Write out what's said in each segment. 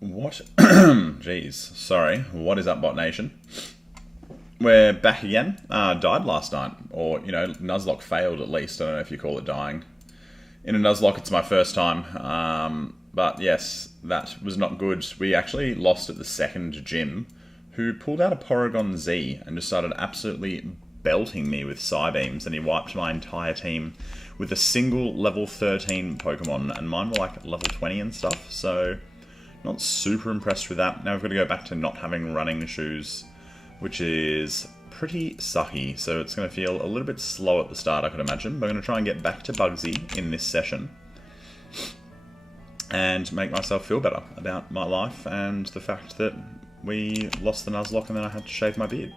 What? Jeez, sorry. What is up, Bot Nation? We're back again. Died last night. Or, you know, Nuzlocke failed at least. I don't know if you call it dying. In a Nuzlocke, it's my first time. But yes, that was not good. We actually lost at the second gym, who pulled out a Porygon Z and just started absolutely belting me with Psybeams, and he wiped my entire team with a single level 13 Pokemon, and mine were like level 20 and stuff, so not super impressed with that. Now we've got to go back to not having running shoes, which is pretty sucky, so it's going to feel a little bit slow at the start, I could imagine, but I'm going to try and get back to Bugsy in this session and make myself feel better about my life and the fact that we lost the Nuzlocke and then I had to shave my beard.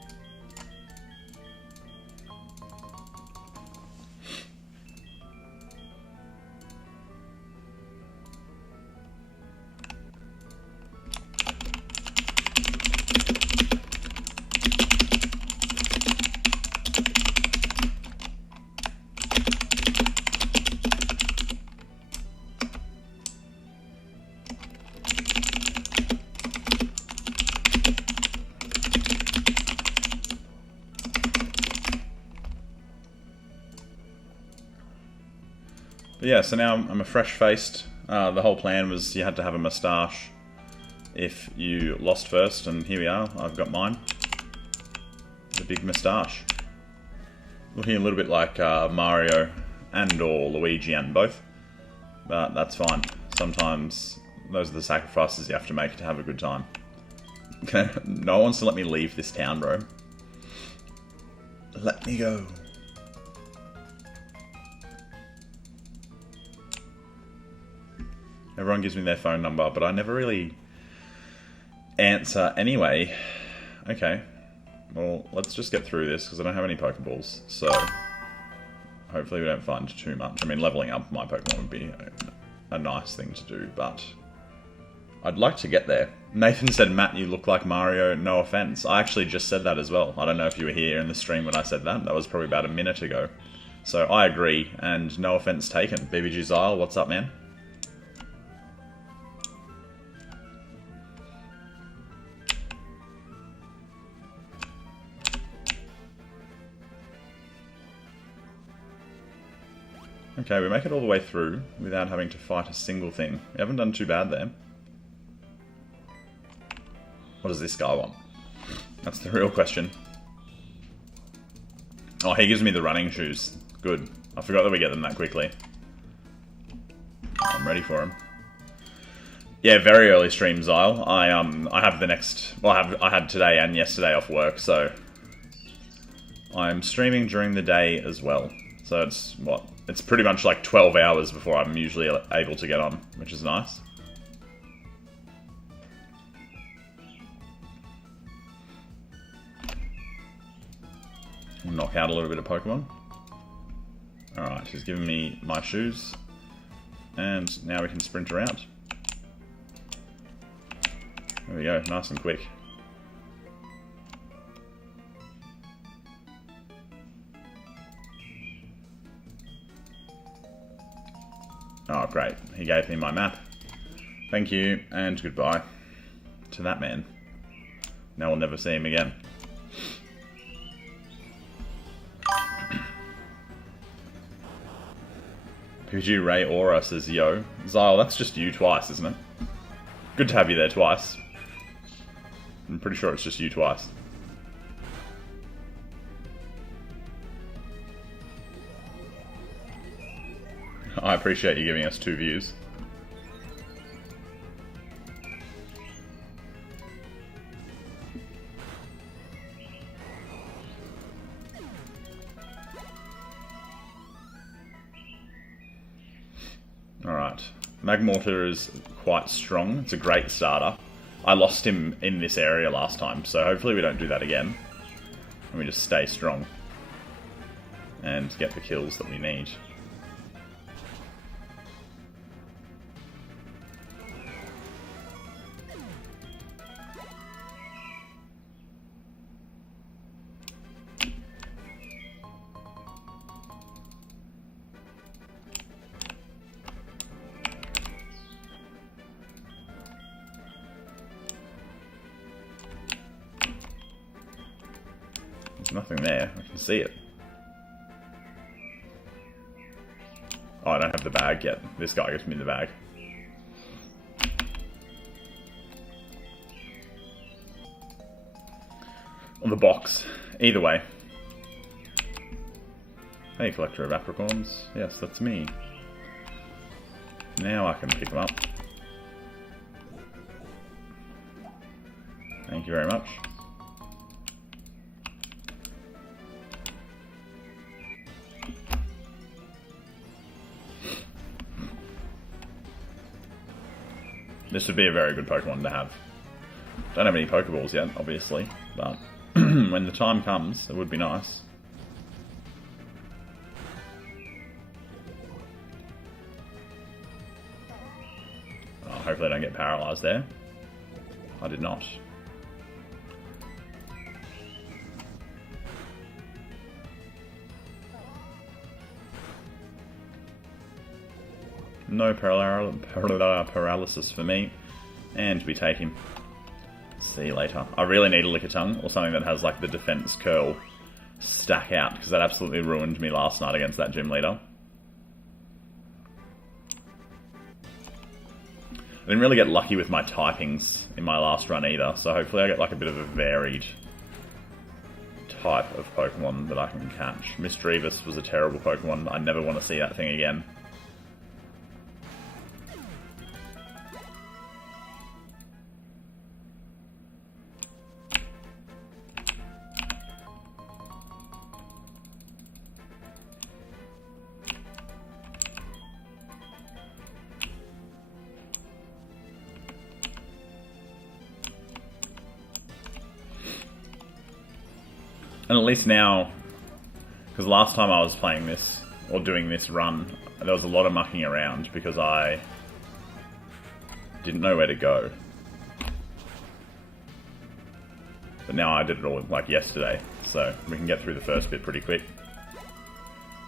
But yeah, so now I'm a fresh-faced. The whole plan was you had to have a moustache if you lost first, and here we are. I've got mine. The big moustache. Looking a little bit like Mario and or Luigi and both. But that's fine. Sometimes those are the sacrifices you have to make to have a good time. Okay, no one wants to let me leave this town, bro. Let me go. Everyone gives me their phone number, but I never really answer anyway. Okay, well, let's just get through this, because I don't have any Pokeballs, so hopefully we don't find too much. I mean, leveling up my Pokemon would be a nice thing to do, but I'd like to get there. Nathan said, Matt, you look like Mario, no offense. I actually just said that as well. I don't know if you were here in the stream when I said that. That was probably about a minute ago. So I agree, and no offense taken. BBG Zyle, what's up, man? Okay, we make it all the way through without having to fight a single thing. We haven't done too bad there. What does this guy want? That's the real question. Oh, he gives me the running shoes. Good. I forgot that we get them that quickly. I'm ready for him. Yeah, very early stream, Zyle. I have the next... Well, I had today and yesterday off work, so I'm streaming during the day as well. So it's, what? It's pretty much like 12 hours before I'm usually able to get on, which is nice. Knock out a little bit of Pokemon. Alright, she's giving me my shoes. And now we can sprint around. There we go, nice and quick. Oh, great. He gave me my map. Thank you, and goodbye to that man. Now we'll never see him again. PG Ray Aura says, yo. Zyle, that's just you twice, isn't it? Good to have you there twice. I'm pretty sure it's just you twice. I appreciate you giving us 2 views. Alright. Magmortar is quite strong. It's a great starter. I lost him in this area last time, so hopefully we don't do that again. And we just stay strong. And get the kills that we need. Nothing there. I can see it. Oh, I don't have the bag yet. This guy gives me the bag. On the box. Either way. Hey, collector of apricorns. Yes, that's me. Now I can pick them up. Thank you very much. This would be a very good Pokemon to have. Don't have any Pokeballs yet, obviously, but when the time comes, it would be nice. Oh, hopefully I don't get paralyzed there. I did not. No paralysis for me. And we take him. See you later. I really need a Lickitung, or something that has like the defense curl stack out, because that absolutely ruined me last night against that gym leader. I didn't really get lucky with my typings in my last run either, so hopefully I get like a bit of a varied type of Pokemon that I can catch. Misdreavus was a terrible Pokemon. I never want to see that thing again. And at least now, because last time I was playing this, or doing this run, there was a lot of mucking around because I didn't know where to go. But now I did it all like yesterday, so we can get through the first bit pretty quick.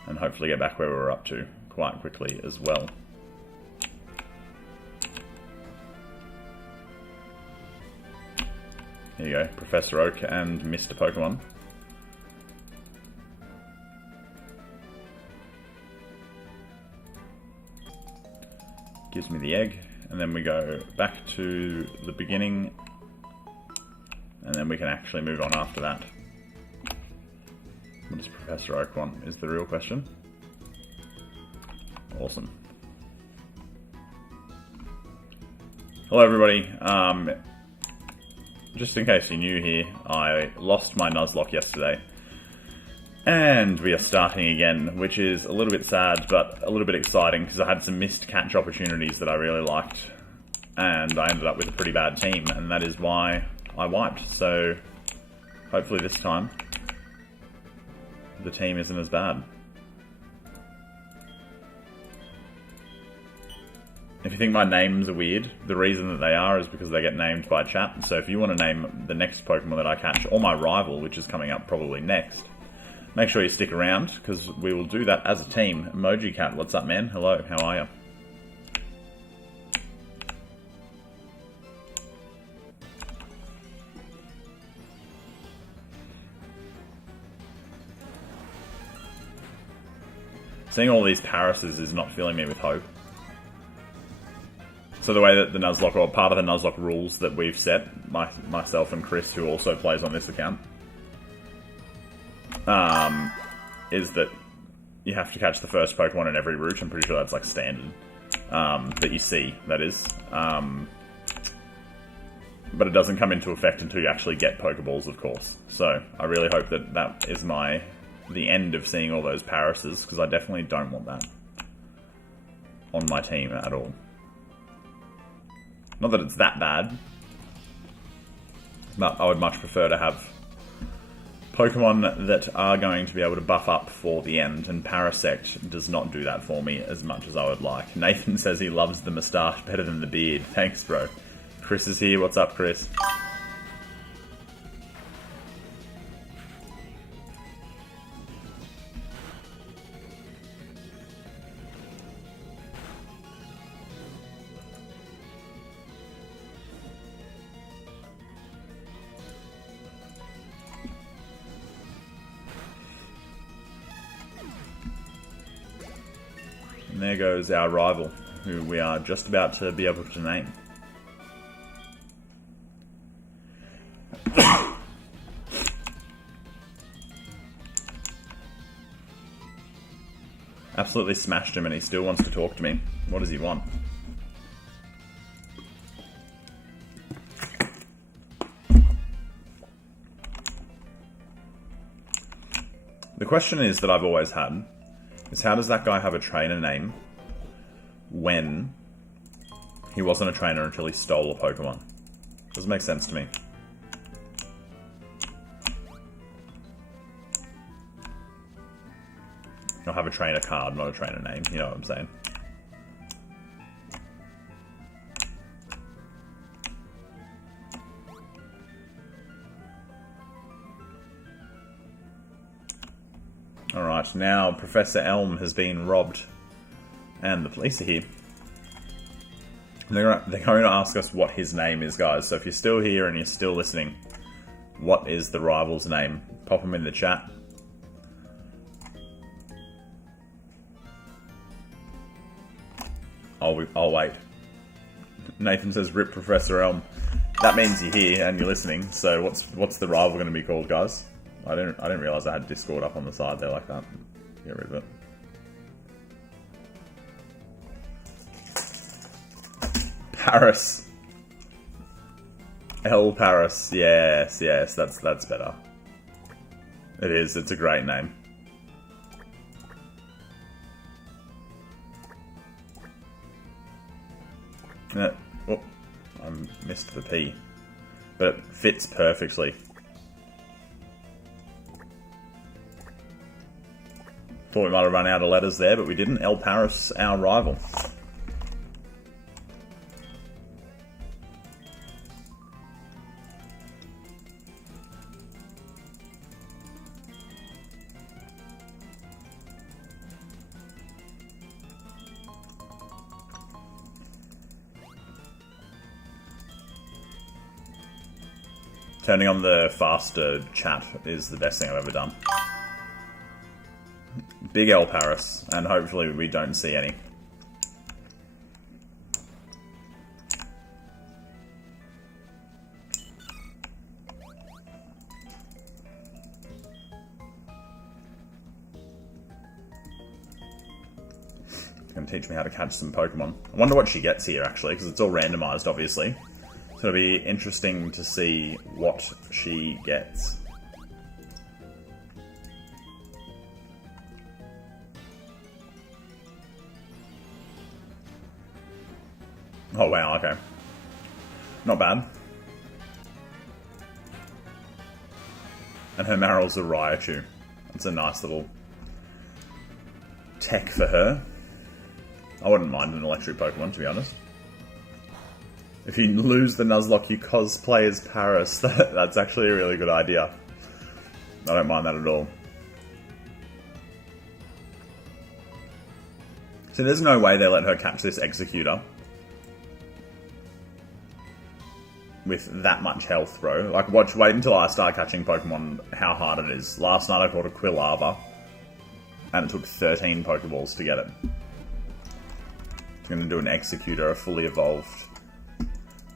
And hopefully get back where we were up to quite quickly as well. Here you go, Professor Oak and Mr. Pokemon. Gives me the egg, and then we go back to the beginning, and then we can actually move on after that. What does Professor Oak want, is the real question. Awesome. Hello everybody, just in case you're new here, I lost my Nuzlocke yesterday. And we are starting again, which is a little bit sad, but a little bit exciting, because I had some missed catch opportunities that I really liked, and I ended up with a pretty bad team, and that is why I wiped. So, hopefully this time, the team isn't as bad. If you think my names are weird, the reason that they are is because they get named by chat. So if you want to name the next Pokemon that I catch, or my rival, which is coming up probably next, make sure you stick around, because we will do that as a team. Emoji Cat, what's up, man? Hello, how are you? Seeing all these Parises is not filling me with hope. So the way that the Nuzlocke, or part of the Nuzlocke rules that we've set, myself and Chris, who also plays on this account, is that you have to catch the first Pokemon in every route. I'm pretty sure that's like standard. That you see, that is. But it doesn't come into effect until you actually get Pokeballs, of course. So I really hope that that is the end of seeing all those Parises, because I definitely don't want that on my team at all. Not that it's that bad, but I would much prefer to have Pokemon that are going to be able to buff up for the end, and Parasect does not do that for me as much as I would like. Nathan says he loves the moustache better than the beard. Thanks, bro. Chris is here. What's up, Chris? there goes our rival, who we are just about to be able to name. Absolutely smashed him and he still wants to talk to me. What does he want? The question is that I've always had is how does that guy have a trainer name when he wasn't a trainer until he stole a Pokemon? Doesn't make sense to me. I'll have a trainer card, not a trainer name. You know what I'm saying? Alright, now Professor Elm has been robbed. And the police are here. They're going to ask us what his name is, guys. So if you're still here and you're still listening, what is the rival's name? Pop them in the chat. I'll wait. Nathan says, "Rip Professor Elm." That means you're here and you're listening. So what's the rival going to be called, guys? I didn't realize I had Discord up on the side there like that. Get rid of it. Paris. El Paris. Yes, that's better. It is. It's a great name. Oh, I missed the P. But it fits perfectly. Thought we might have run out of letters there, but we didn't. El Paris, our rival. Turning on the faster chat is the best thing I've ever done. Big El Paris, and hopefully we don't see any. It's going to teach me how to catch some Pokemon. I wonder what she gets here, actually, because it's all randomized, obviously. So it'll be interesting to see what she gets. Oh wow, okay. Not bad. And her Marrow's a Raichu. That's a nice little tech for her. I wouldn't mind an electric Pokemon, to be honest. If you lose the Nuzlocke, you cosplay as Paris. That's actually a really good idea. I don't mind that at all. So there's no way they let her catch this Executor. With that much health, bro. Like, wait until I start catching Pokemon, how hard it is. Last night I caught a Quilava, and it took 13 Pokeballs to get it. I'm going to do an Executor, a fully evolved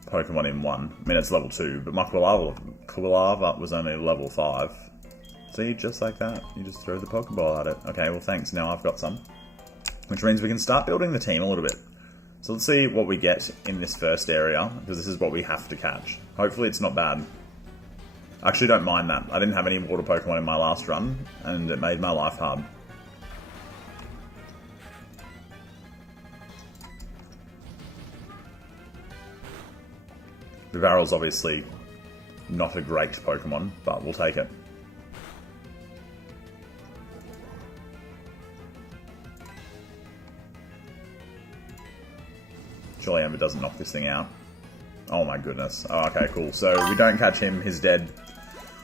Pokemon in one. I mean, it's level 2, but my Quilava was only level 5. See, just like that. You just throw the Pokeball at it. Okay, well thanks, now I've got some. Which means we can start building the team a little bit. So let's see what we get in this first area, because this is what we have to catch. Hopefully it's not bad. I actually don't mind that. I didn't have any water Pokemon in my last run, and it made my life hard. Vivarel's obviously not a great Pokemon, but we'll take it. Surely Ember doesn't knock this thing out. Oh my goodness. Oh, okay, cool. So we don't catch him, he's dead.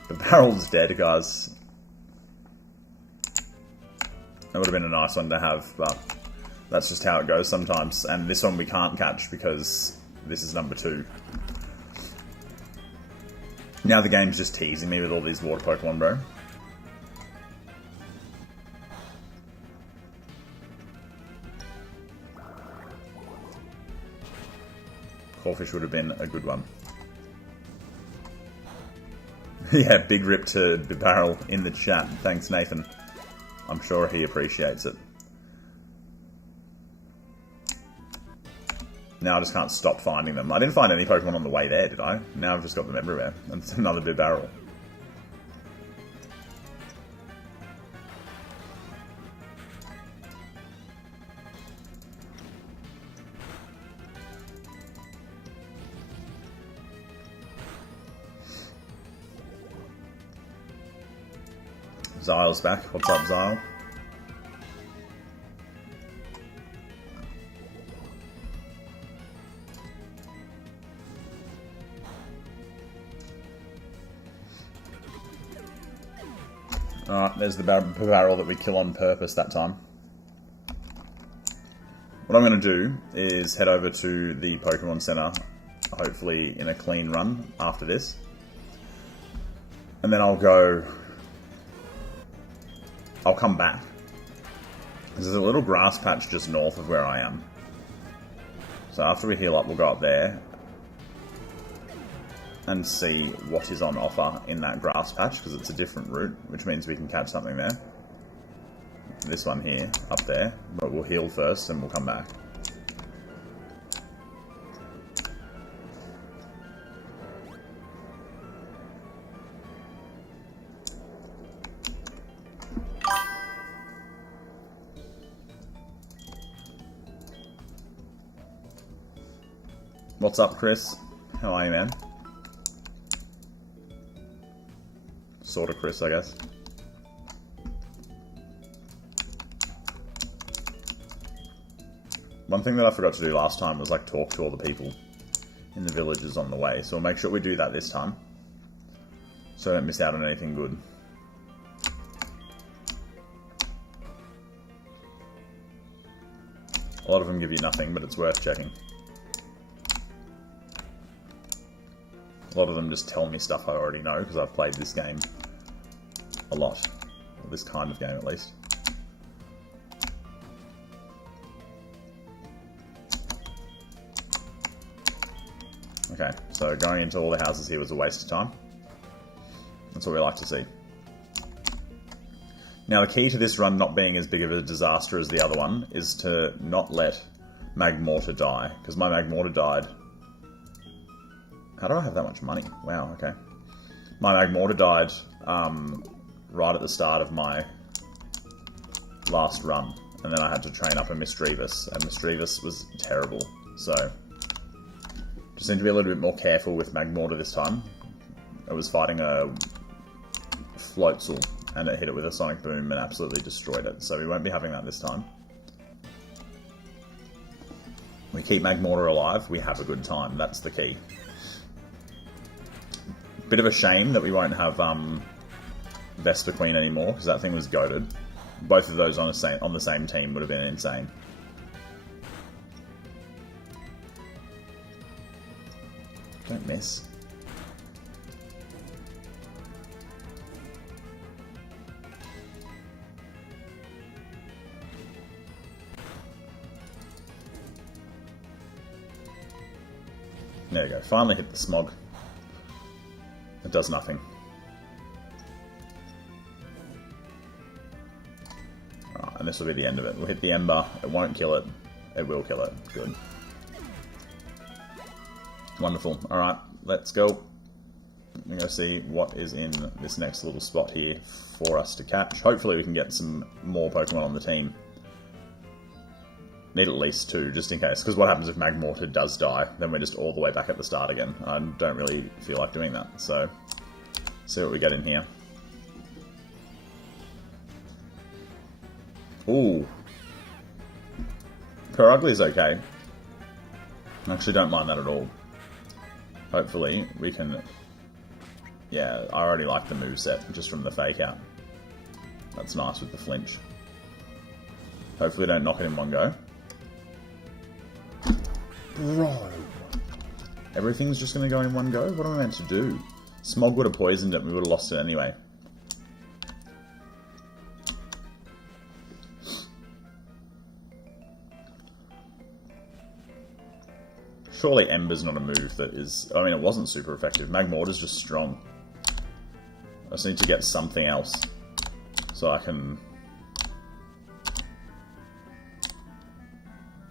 The barrel's dead, guys. That would have been a nice one to have, but that's just how it goes sometimes. And this one we can't catch because this is number 2. Now the game's just teasing me with all these water Pokemon, bro. Clawfish would have been a good one. Yeah, big rip to Barrel in the chat. Thanks, Nathan. I'm sure he appreciates it. Now I just can't stop finding them. I didn't find any Pokemon on the way there, did I? Now I've just got them everywhere. That's another big Barrel. Zyle's back. What's up, Zyle? Alright, there's the barrel that we kill on purpose that time. What I'm going to do is head over to the Pokemon Center, hopefully in a clean run after this. And then I'll come back. There's a little grass patch just north of where I am. So after we heal up, we'll go up there and see what is on offer in that grass patch, because it's a different route, which means we can catch something there. This one here, up there, but we'll heal first and we'll come back. What's up, Chris? How are you, man? Sort of Chris, I guess. One thing that I forgot to do last time was like talk to all the people in the villages on the way, so we'll make sure we do that this time, so I don't miss out on anything good. A lot of them give you nothing, but it's worth checking. A lot of them just tell me stuff I already know, because I've played this game a lot. Or this kind of game, at least. Okay, so going into all the houses here was a waste of time. That's what we like to see. Now, the key to this run not being as big of a disaster as the other one is to not let Magmortar die, because my Magmortar died. How do I have that much money? Wow, okay. My Magmortar died right at the start of my last run, and then I had to train up a Misdreavus, and Misdreavus was terrible, so just need to be a little bit more careful with Magmortar this time. I was fighting a Floatzel, and it hit it with a Sonic Boom and absolutely destroyed it, so we won't be having that this time. We keep Magmortar alive, we have a good time, that's the key. Bit of a shame that we won't have Vesper Queen anymore, because that thing was goated. Both of those on the same team would have been insane. Don't miss. There we go. Finally hit the smog. It does nothing. And this will be the end of it. We'll hit the Ember. It won't kill it. It will kill it. Good. Wonderful. Alright, let's go. We're going to see what is in this next little spot here for us to catch. Hopefully we can get some more Pokemon on the team. Need at least 2, just in case. Because what happens if Magmortar does die? Then we're just all the way back at the start again. I don't really feel like doing that. So, see what we get in here. Ooh. Perugly is okay. I actually don't mind that at all. Hopefully we can... Yeah, I already like the moveset, just from the fake out. That's nice with the flinch. Hopefully don't knock it in one go. Bro. Everything's just going to go in one go? What am I meant to do? Smog would have poisoned it and we would have lost it anyway. Surely Ember's not a move that is... I mean, it wasn't super effective. Magmortar's just strong. I just need to get something else. So I can...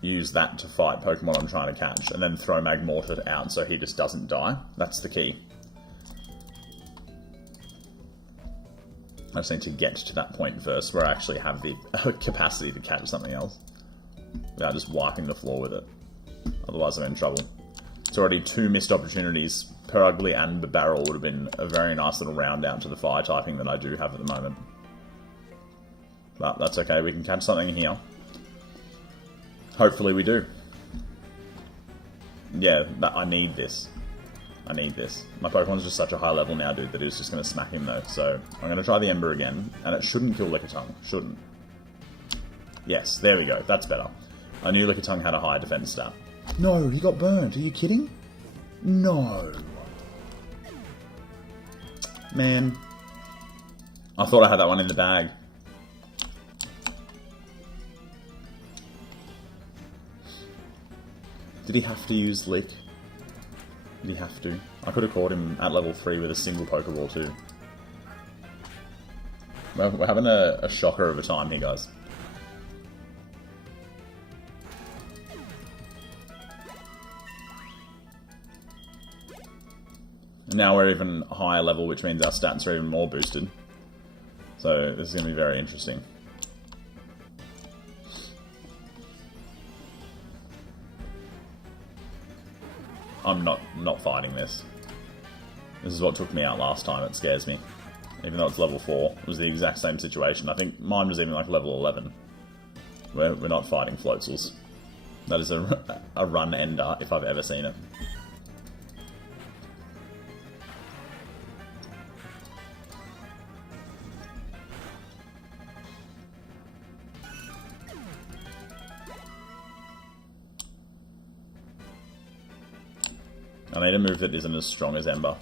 use that to fight Pokemon I'm trying to catch. And then throw Magmortar out so he just doesn't die. That's the key. I just need to get to that point first where I actually have the capacity to catch something else. Without just wiping the floor with it. Otherwise I'm in trouble. It's already 2 missed opportunities. Perugly and the Barrel would have been a very nice little round out to the fire typing that I do have at the moment. But that's okay, we can catch something here. Hopefully we do. Yeah, I need this. I need this. My Pokemon's just such a high level now, dude, that he's just going to smack him though. So I'm going to try the Ember again, and it shouldn't kill Lickitung. Shouldn't. Yes, there we go. That's better. I knew Lickitung had a high defense stat. No, he got burned. Are you kidding? No. Man. I thought I had that one in the bag. Did he have to use Lick? Did he have to? I could have caught him at level 3 with a single Pokeball too. We're having a shocker of a time here, guys. And now we're even higher level, which means our stats are even more boosted. So this is going to be very interesting. I'm not fighting this. This is what took me out last time. It scares me. Even though it's level 4. It was the exact same situation. I think mine was even like level 11. We're not fighting Floatsels. That is a run ender if I've ever seen it. I need a move that isn't as strong as Ember.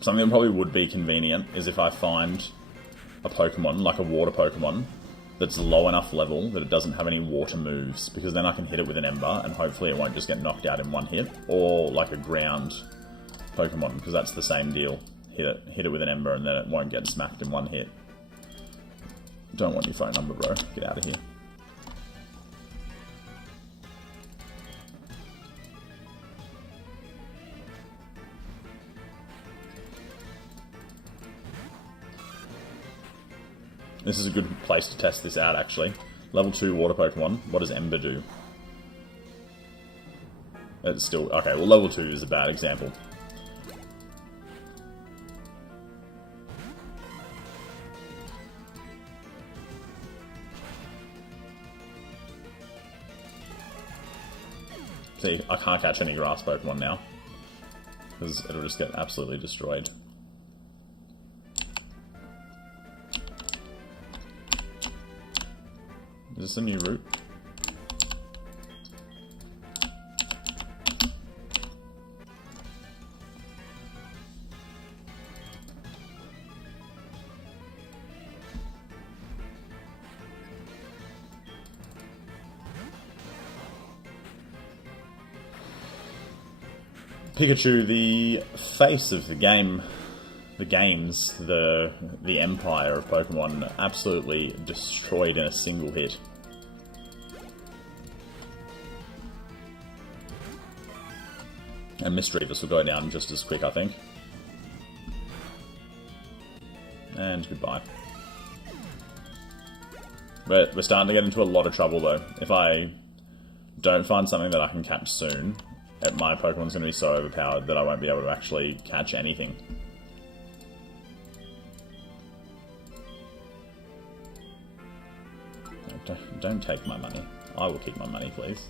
Something that probably would be convenient is if I find a Pokemon, like a water Pokemon, that's low enough level that it doesn't have any water moves, because then I can hit it with an Ember and hopefully it won't just get knocked out in one hit, or like a ground Pokemon, because that's the same deal. Hit it with an Ember and then it won't get smacked in one hit. Don't want your phone number, bro. Get out of here. This is a good place to test this out, actually. Level 2 water Pokemon. What does Ember do? It's still... Okay, well level 2 is a bad example. See, I can't catch any grass Pokemon now. Because it'll just get absolutely destroyed. Is this a new route? Pikachu, the face of the game, the empire of Pokemon, absolutely destroyed in a single hit. And Misdreavus will go down just as quick, I think. And goodbye. But we're starting to get into a lot of trouble though. If I don't find something that I can catch soon, my Pokemon's going to be so overpowered that I won't be able to actually catch anything. Don't take my money. I will keep my money, please.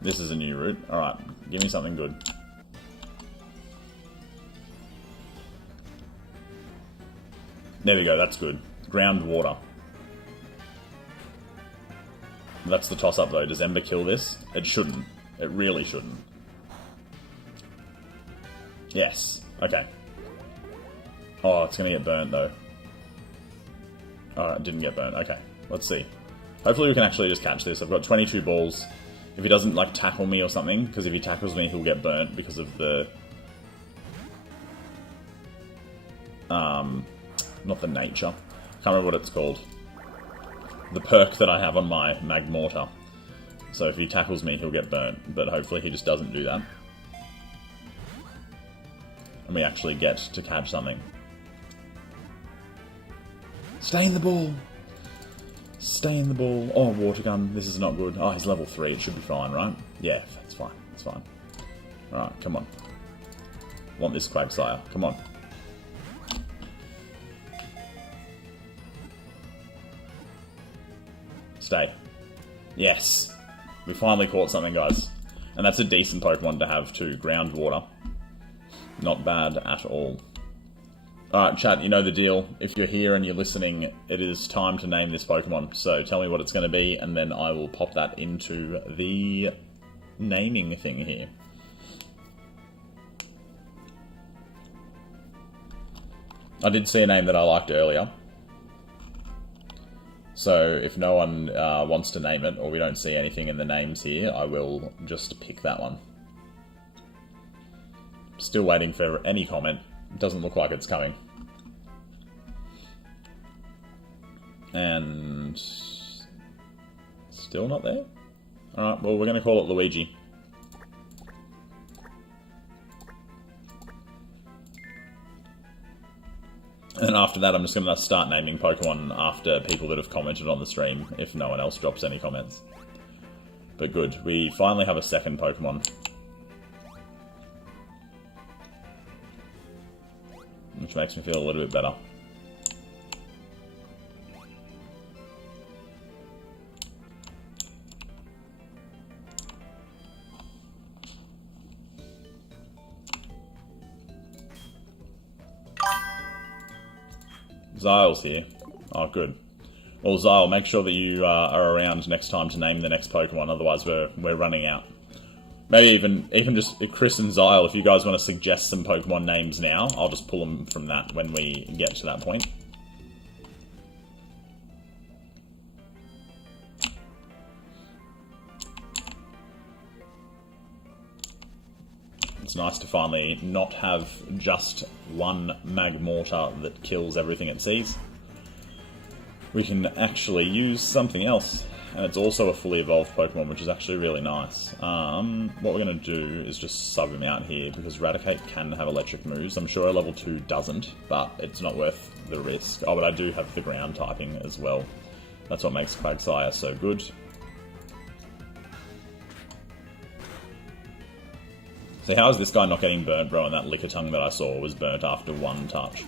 This is a new route. Alright, give me something good. There we go, that's good. Ground water. That's the toss-up though. Does Ember kill this? It shouldn't. It really shouldn't. Yes. Okay. Oh, it's going to get burnt, though. Oh, it didn't get burnt. Okay. Let's see. Hopefully we can actually just catch this. I've got 22 balls. If he doesn't, like, tackle me or something, because if he tackles me, he'll get burnt because of the... not the nature. Can't remember what it's called. The perk that I have on my Magmortar. So if he tackles me, he'll get burnt. But hopefully he just doesn't do that. And we actually get to catch something. Stay in the ball! Stay in the ball. Oh, water gun. This is not good. Oh, he's level 3. It should be fine, right? Yeah, it's fine. It's fine. Alright, come on. Want this Quagsire. Come on. Stay. Yes. We finally caught something, guys. And that's a decent Pokemon to have too. Ground water. Not bad at all. Alright, chat, you know the deal. If you're here and you're listening, it is time to name this Pokemon. So tell me what it's going to be, and then I will pop that into the naming thing here. I did see a name that I liked earlier. So if no one wants to name it, or we don't see anything in the names here, I will just pick that one. Still waiting for any comment. Doesn't look like it's coming. And... still not there? Alright, well, we're going to call it Luigi. And then after that, I'm just going to start naming Pokemon after people that have commented on the stream, if no one else drops any comments. But good, we finally have a second Pokemon. Which makes me feel a little bit better. Zyle's here. Oh, good. Well, Zyle, make sure that you are around next time to name the next Pokemon, otherwise we're running out. Maybe even just Chris and Zyle, if you guys want to suggest some Pokemon names now, I'll just pull them from that when we get to that point. It's nice to finally not have just one Magmortar that kills everything it sees. We can actually use something else. And it's also a fully evolved Pokemon, which is actually really nice. What we're going to do is just sub him out here, because Raticate can have electric moves. I'm sure a level 2 doesn't, but it's not worth the risk. Oh, but I do have the ground typing as well. That's what makes Quagsire so good. So how is this guy not getting burnt, bro? And that Lickitung that I saw was burnt after one touch.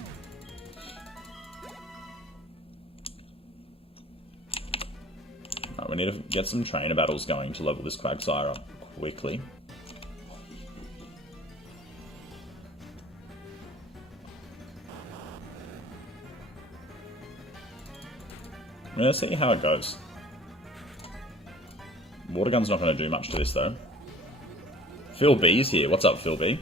Right, we need to get some trainer battles going to level this Quagsire up quickly. I'm going to see how it goes. Water Gun's not going to do much to this, though. Phil B's here. What's up, Phil B?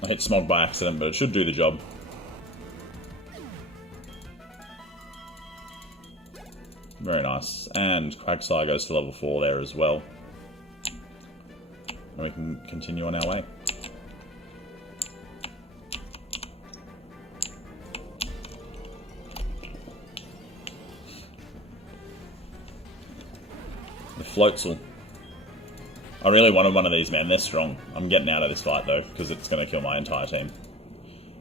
I hit Smog by accident, but it should do the job. Very nice. And Quagsire goes to level 4 there as well. And we can continue on our way. The Floatzel. I really wanted one of these, man. They're strong. I'm getting out of this fight, though, because it's going to kill my entire team.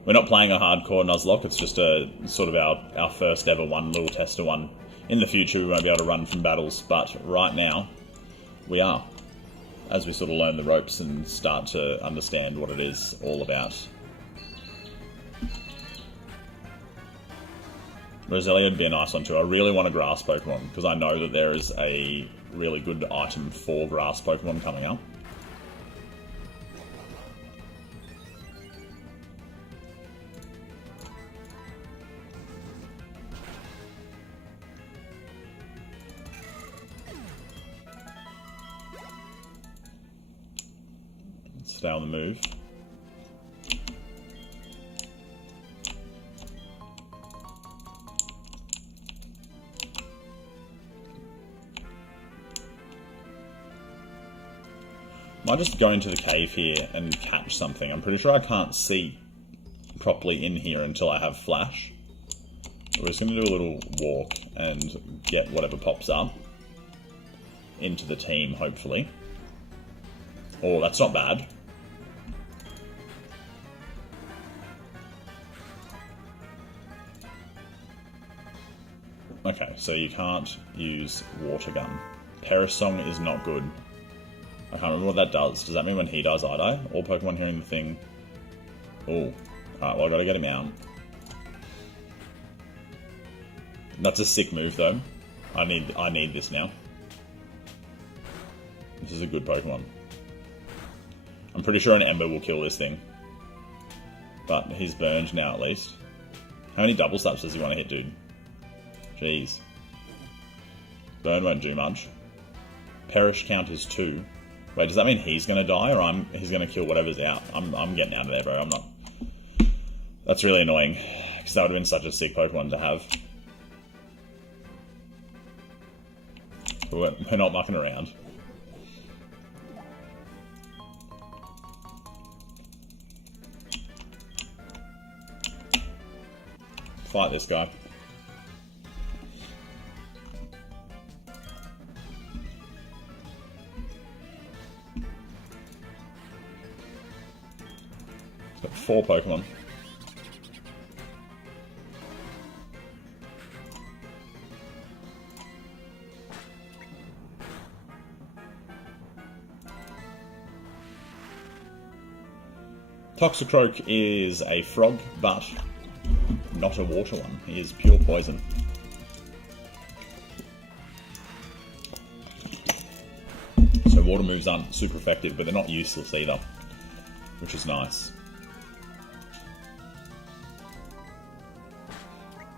We're not playing a hardcore Nuzlocke, it's just a sort of our first ever one, little tester one. In the future we won't be able to run from battles, but right now we are. As we sort of learn the ropes and start to understand what it is all about. Roselia would be a nice one too. I really want a grass Pokemon, because I know that there is a really good item for grass Pokemon coming up. Stay on the move. Might just go into the cave here and catch something. I'm pretty sure I can't see properly in here until I have flash. So we're just going to do a little walk and get whatever pops up into the team, hopefully. Oh, that's not bad. Okay, so you can't use Water Gun. Perish Song is not good. I can't remember what that does. Does that mean when he dies, I die? All Pokemon hearing the thing. Oh. Alright, well I gotta get him out. That's a sick move though. I need this now. This is a good Pokemon. I'm pretty sure an Ember will kill this thing. But he's burned now at least. How many double slaps does he want to hit, dude? Jeez. Burn won't do much. Perish count is 2. Wait, does that mean he's gonna die, or he's gonna kill whatever's out? I'm getting out of there, bro. I'm not. That's really annoying, because that would have been such a sick Pokemon to have. But we're not mucking around. Fight this guy. Got 4 Pokemon. Toxicroak is a frog, but not a water one. He is pure poison. So water moves aren't super effective, but they're not useless either, which is nice.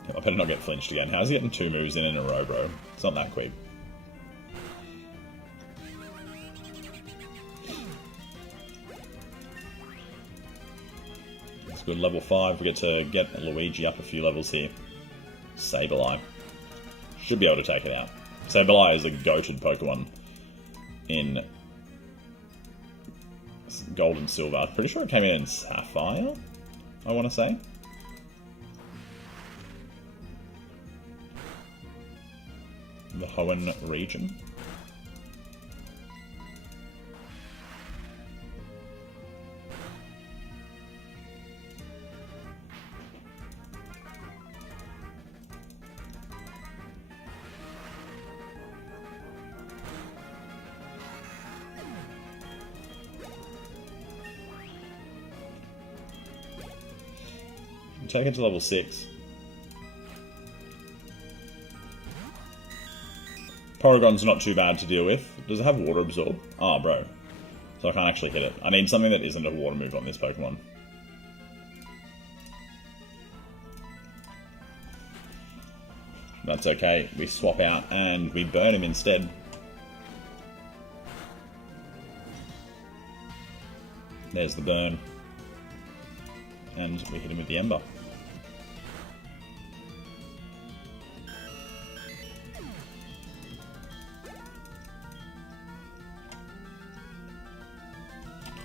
I better not get flinched again. How's he getting 2 moves in a row, bro? It's not that quick. That's good. Level 5. We get to get Luigi up a few levels here. Sableye. Should be able to take it out. Sableye is a goated Pokemon in Gold and Silver. Pretty sure it came in Sapphire, I want to say. The Hoenn region. Take it to level 6. Porygon's not too bad to deal with. Does it have Water Absorb? Oh, bro. So I can't actually hit it. I need something that isn't a water move on this Pokemon. That's okay. We swap out and we burn him instead. There's the burn. And we hit him with the Ember.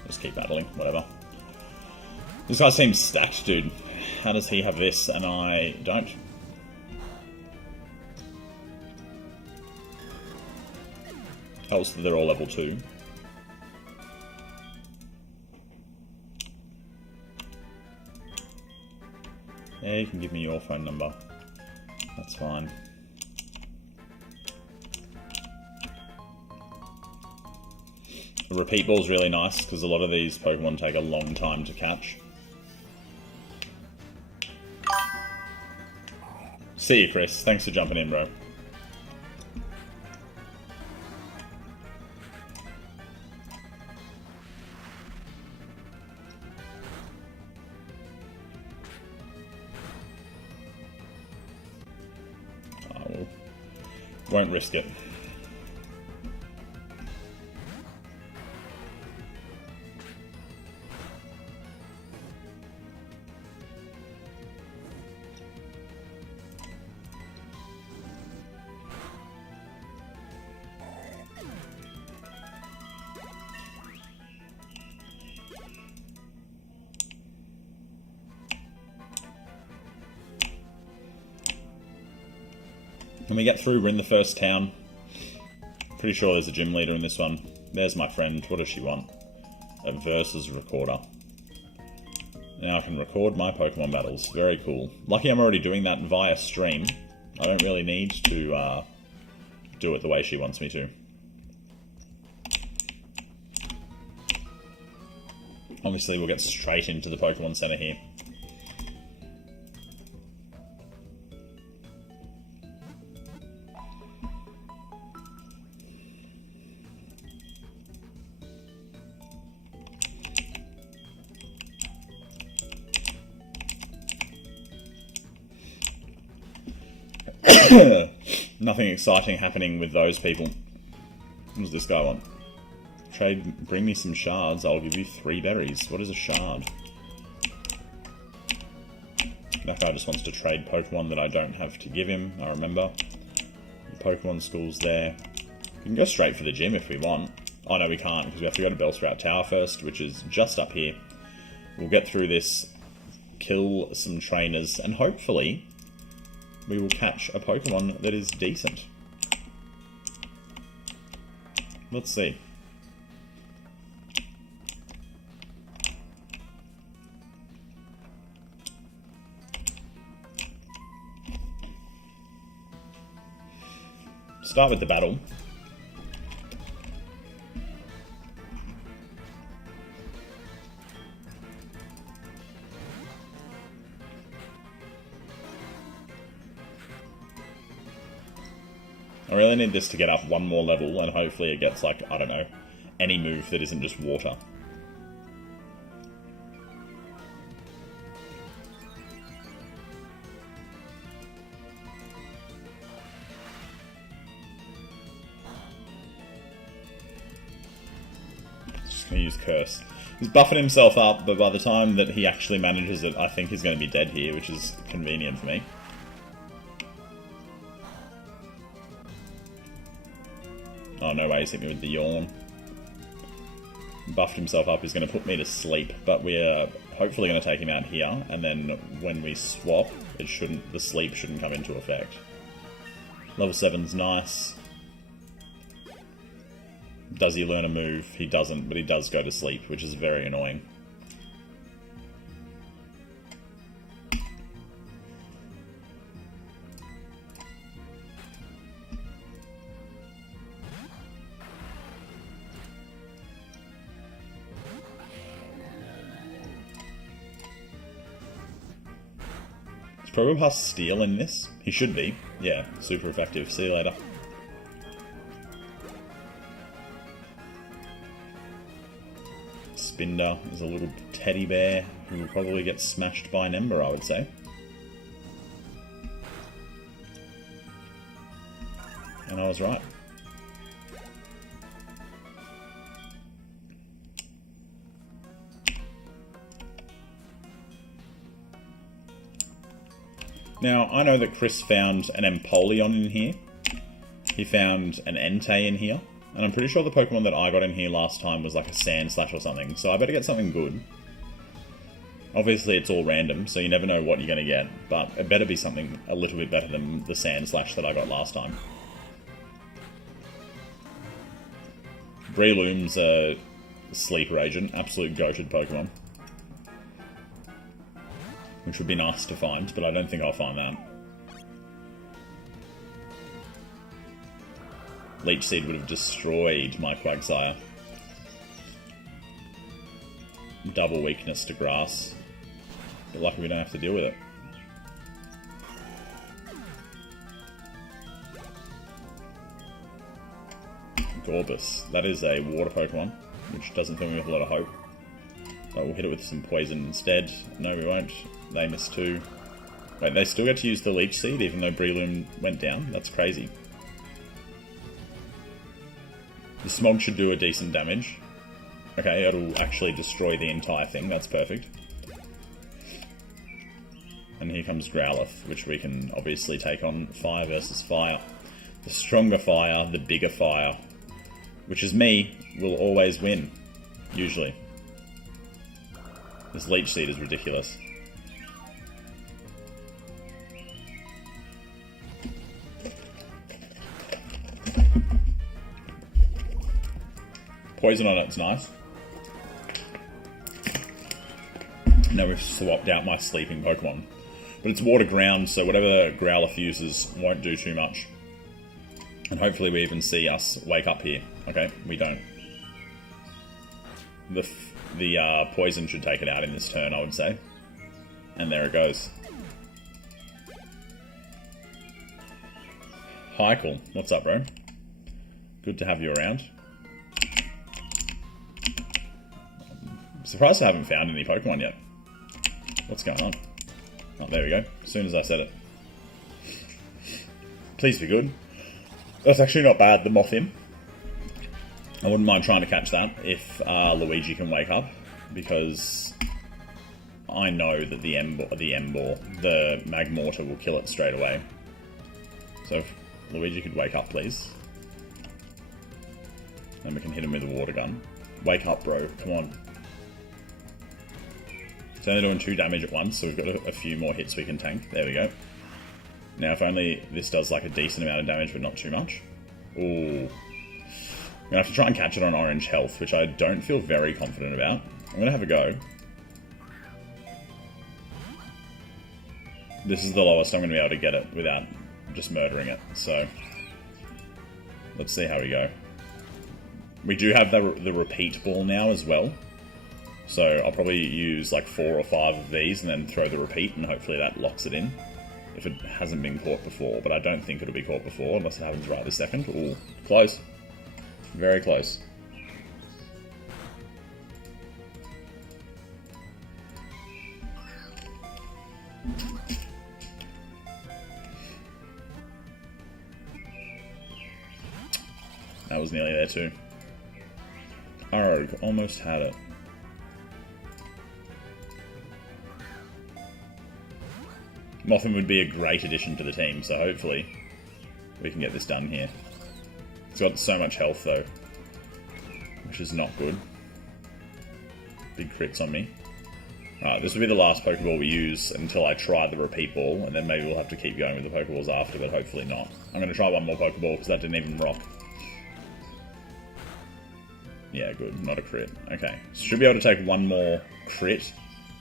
Just keep battling, whatever. This guy seems stacked, dude. How does he have this and I don't? Helps that they're all level 2. Yeah, you can give me your phone number. That's fine. The repeat ball is really nice because a lot of these Pokemon take a long time to catch. See you, Chris. Thanks for jumping in, bro. Won't risk it. When we get through, we're in the first town. Pretty sure there's a gym leader in this one. There's my friend. What does she want? A versus recorder. Now I can record my Pokemon battles. Very cool. Lucky I'm already doing that via stream. I don't really need to do it the way she wants me to. Obviously, we'll get straight into the Pokemon Center here. Nothing exciting happening with those people. What does this guy want? Trade, bring me some shards, I'll give you 3 berries. What is a shard? That guy just wants to trade Pokemon that I don't have to give him, I remember. The Pokemon school's there. We can go straight for the gym if we want. Oh no, we can't, because we have to go to Bellsprout Tower first, which is just up here. We'll get through this, kill some trainers, and hopefully we will catch a Pokemon that is decent. Let's see. Start with the battle. I really need this to get up one more level, and hopefully it gets, like, I don't know, any move that isn't just water. Just gonna use Curse. He's buffing himself up, but by the time that he actually manages it, I think he's going to be dead here, which is convenient for me. Oh, no way, he's hit me with the yawn. Buffed himself up, he's going to put me to sleep, but we're hopefully going to take him out here, and then when we swap, the sleep shouldn't come into effect. Level 7's nice. Does he learn a move? He doesn't, but he does go to sleep, which is very annoying. Probopass Steel in this? He should be. Yeah, super effective. See you later. Spinder is a little teddy bear who will probably get smashed by an Ember, I would say. And I was right. Now, I know that Chris found an Empoleon in here. He found an Entei in here. And I'm pretty sure the Pokemon that I got in here last time was like a Sandslash or something. So I better get something good. Obviously, it's all random, so you never know what you're going to get. But it better be something a little bit better than the Sandslash that I got last time. Breloom's a sleeper agent. Absolute goated Pokemon. which would be nice to find, but I don't think I'll find that. Leech Seed would have destroyed my Quagsire. Double weakness to grass. But lucky we don't have to deal with it. Gorbus. That is a water Pokemon, which doesn't fill me with a lot of hope. But we'll hit it with some poison instead. No, we won't. They missed 2. Wait, they still get to use the Leech Seed even though Breloom went down? That's crazy. The Smog should do a decent damage. Okay, it'll actually destroy the entire thing. That's perfect. And here comes Growlithe, which we can obviously take on fire versus fire. The stronger fire, the bigger fire. Which is me, will always win. Usually. This Leech Seed is ridiculous. Poison on it's nice. Now we've swapped out my sleeping Pokemon. But it's water ground, so whatever Growlithe uses won't do too much. And hopefully we even see us wake up here. Okay, we don't. The poison should take it out in this turn, I would say. And there it goes. Hykel, what's up, bro? Good to have you around. I'm surprised I haven't found any Pokemon yet. What's going on? Oh, there we go. As soon as I said it. Please be good. That's actually not bad, the Mothim. I wouldn't mind trying to catch that if Luigi can wake up, because I know that the Magmortar will kill it straight away. So if Luigi could wake up, please. Then we can hit him with a water gun. Wake up, bro. Come on. It's only doing 2 damage at once, so we've got a few more hits we can tank. There we go. Now, if only this does like a decent amount of damage, but not too much. Ooh. I'm going to have to try and catch it on orange health, which I don't feel very confident about. I'm going to have a go. This is the lowest I'm going to be able to get it without just murdering it, so let's see how we go. We do have the repeat ball now as well, so I'll probably use like 4 or 5 of these and then throw the repeat, and hopefully that locks it in. If it hasn't been caught before, but I don't think it'll be caught before unless it happens right this second. Ooh, close. Very close. That was nearly there too. Arg, almost had it. Mothim would be a great addition to the team, so hopefully we can get this done here. It's got so much health though, which is not good. Big crits on me. Alright, this will be the last Pokeball we use until I try the repeat ball, and then maybe we'll have to keep going with the Pokeballs after, but hopefully not. I'm going to try one more Pokeball because that didn't even rock. Yeah, good. Not a crit. Okay. Should be able to take one more crit,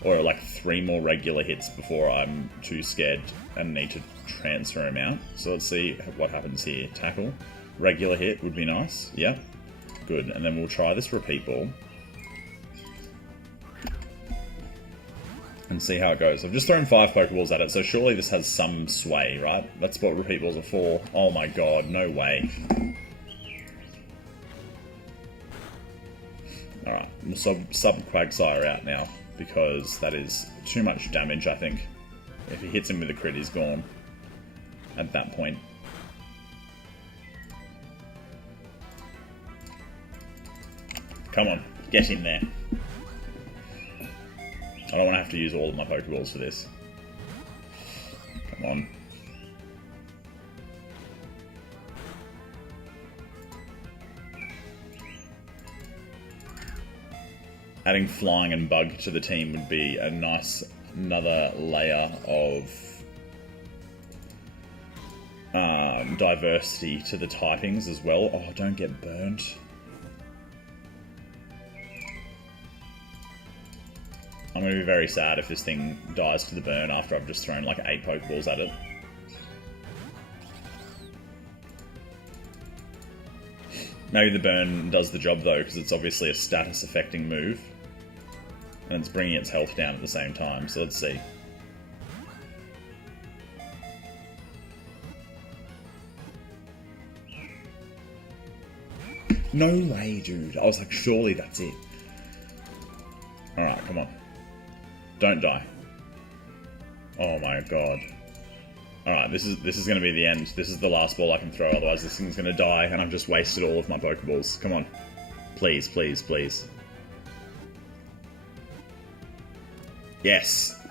or like 3 more regular hits before I'm too scared and need to transfer him out. So let's see what happens here. Tackle. Regular hit would be nice. Yep. Good. And then we'll try this repeat ball. And see how it goes. I've just thrown 5 Pokeballs at it, so surely this has some sway, right? That's what repeat balls are for. Oh my god, no way. Alright, we'll sub Quagsire out now, because that is too much damage, I think. If he hits him with a crit, he's gone at that point. Come on, get in there. I don't want to have to use all of my Pokeballs for this. Come on. Adding Flying and Bug to the team would be a nice, another layer of diversity to the typings as well. Oh, don't get burnt. I'm going to be very sad if this thing dies to the burn after I've just thrown like 8 Pokeballs at it. Maybe the burn does the job though, because it's obviously a status affecting move. And it's bringing its health down at the same time, so let's see. No way, dude. I was like, surely that's it. Alright, come on. Don't die. Oh my god. Alright, this is going to be the end. This is the last ball I can throw, otherwise this thing's going to die, and I've just wasted all of my Pokeballs. Come on. Please, please, please. Yes.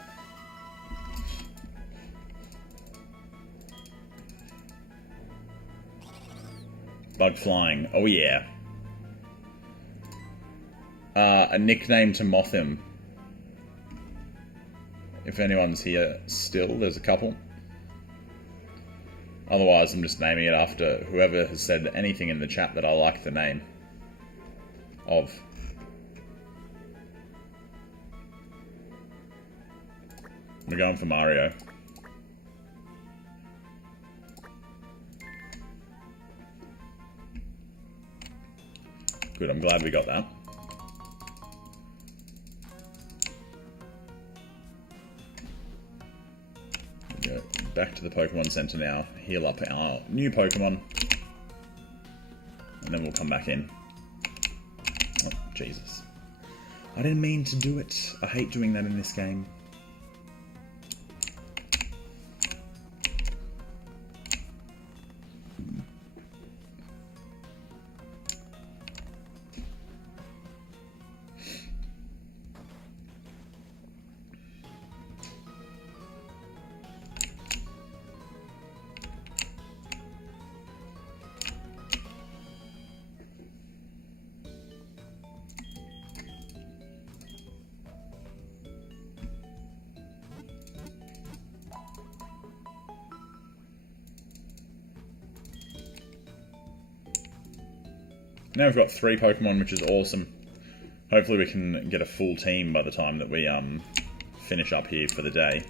Bug flying. Oh yeah. A nickname to Mothim. If anyone's here still, there's a couple. Otherwise, I'm just naming it after whoever has said anything in the chat that I like the name of. We're going for Mario. Good, I'm glad we got that. Go back to the Pokemon Center now, heal up our new Pokemon, and then we'll come back in. Oh, Jesus. I didn't mean to do it. I hate doing that in this game. Now we've got 3 Pokemon, which is awesome. Hopefully we can get a full team by the time that we finish up here for the day.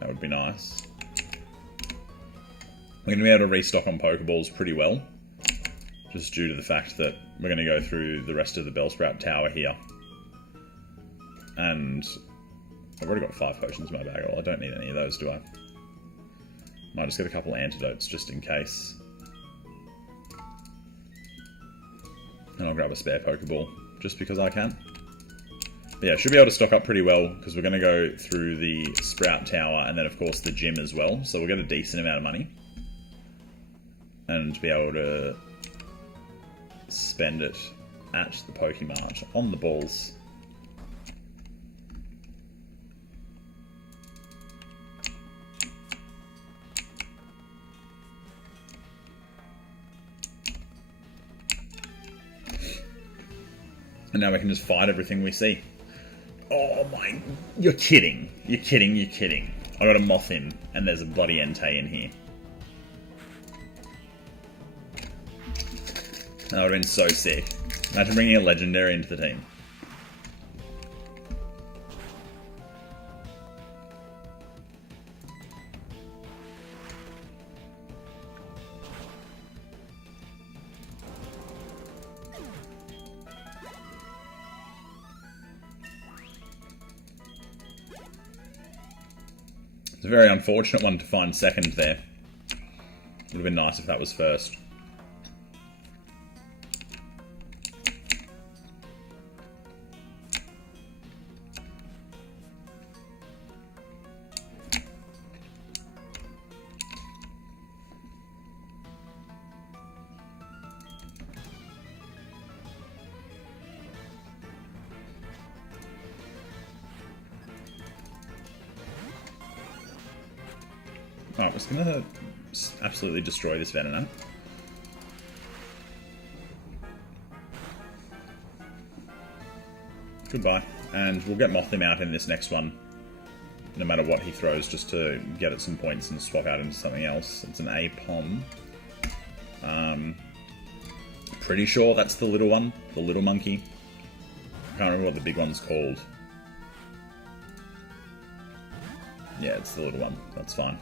That would be nice. We're going to be able to restock on Pokeballs pretty well, just due to the fact that we're going to go through the rest of the Bellsprout Tower here. And I've already got 5 potions in my bag. Well, I don't need any of those, do I? Might just get a couple of antidotes just in case. And I'll grab a spare Pokeball, just because I can. But yeah, should be able to stock up pretty well, because we're going to go through the Sprout Tower, and then of course the gym as well, so we'll get a decent amount of money. And be able to spend it at the Pokemart on the balls. And now we can just fight everything we see. Oh my... You're kidding. You're kidding, you're kidding. I got a Mothim, and there's a bloody Entei in here. That would have been so sick. Imagine bringing a Legendary into the team. It's a very unfortunate one to find second there. Would have been nice if that was first. Alright, we're just gonna absolutely destroy this Venonat. Goodbye. And we'll get Mothim out in this next one, no matter what he throws, just to get it some points and swap out into something else. It's an A-Pom. Pretty sure that's the little one, the little monkey. can't remember what the big one's called. Yeah, it's the little one. That's fine.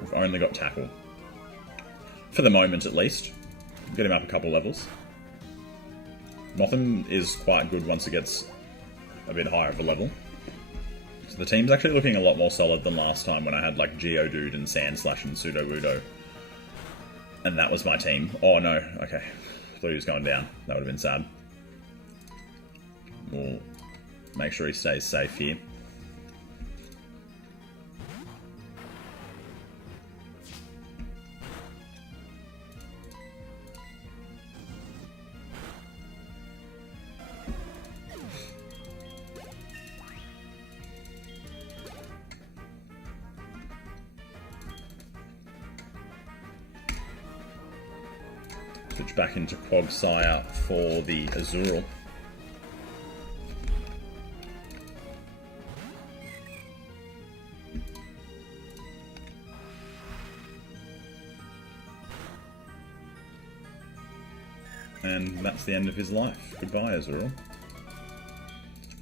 We've only got tackle. For the moment, at least. Get him up a couple levels. Mothim is quite good once it gets a bit higher of a level. So the team's actually looking a lot more solid than last time when I had like Geodude and Sandslash and Sudowoodo. And that was my team. Oh no, okay. Thought he was going down. That would have been sad. We'll make sure he stays safe here. Switch back into Quagsire for the Azurill. And that's the end of his life. Goodbye, Azurill.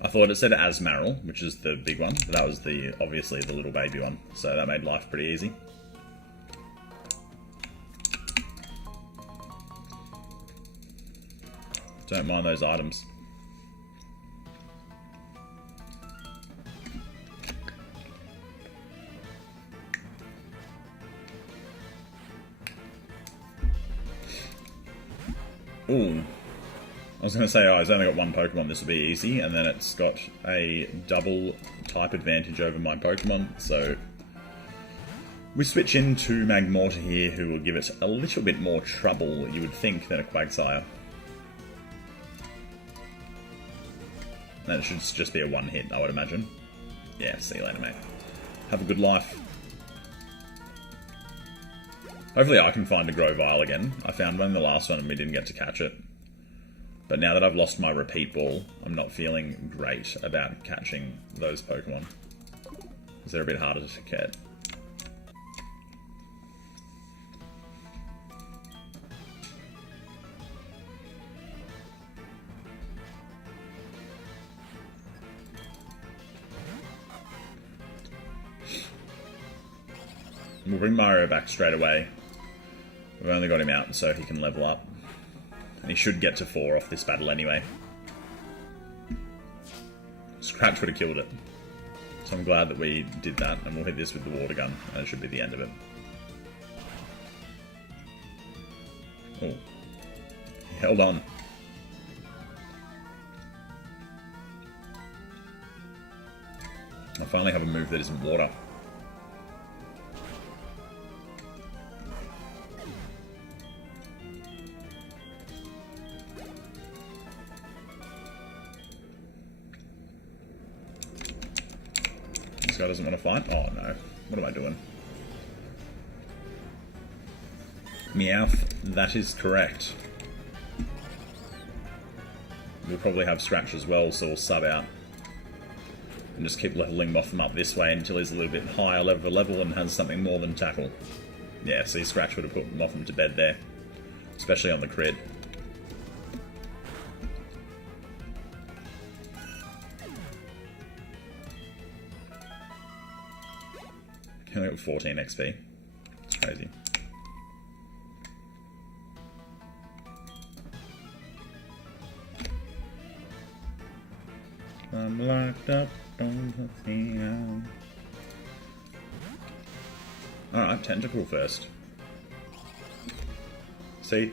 I thought it said Asmaril, which is the big one, but that was obviously the little baby one, so that made life pretty easy. Don't mind those items. Ooh. I was going to say, oh, it's only got one Pokemon, this will be easy, and then it's got a double type advantage over my Pokemon, so we switch into Magmortar here, who will give it a little bit more trouble, you would think, than a Quagsire. That should just be a one hit, I would imagine. Yeah, see you later, mate. Have a good life. Hopefully I can find a Grovyle again. I found one in the last one and we didn't get to catch it. But now that I've lost my repeat ball, I'm not feeling great about catching those Pokemon. Because they're a bit harder to get. We'll bring Mario back straight away. We've only got him out so he can level up. And he should get to 4 off this battle anyway. Scratch would have killed it. So I'm glad that we did that, and we'll hit this with the water gun, and it should be the end of it. Oh. He held on. I finally have a move that isn't water. This guy doesn't want to fight? Oh no. What am I doing? Meowth, that is correct. We'll probably have Scratch as well, so we'll sub out. And just keep leveling Mothim up this way until he's a little bit higher level and has something more than tackle. Yeah, see, Scratch would have put Mothim to bed there. Especially on the crit. Only got 14 XP. It's crazy. I'm locked up, don't let me out. Alright, Tentacle first. See?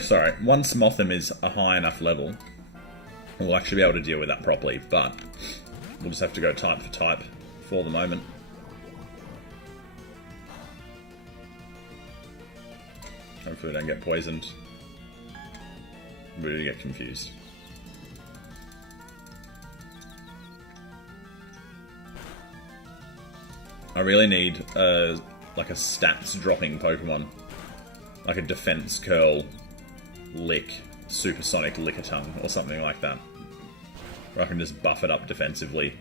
Sorry, once Mothim is a high enough level, we'll actually be able to deal with that properly, but we'll just have to go type for type for the moment. Hopefully we don't get poisoned. We really get confused. I really need like a stats dropping Pokemon. Like a Defense Curl, Lick, Supersonic Lickitung, or something like that. Where I can just buff it up defensively.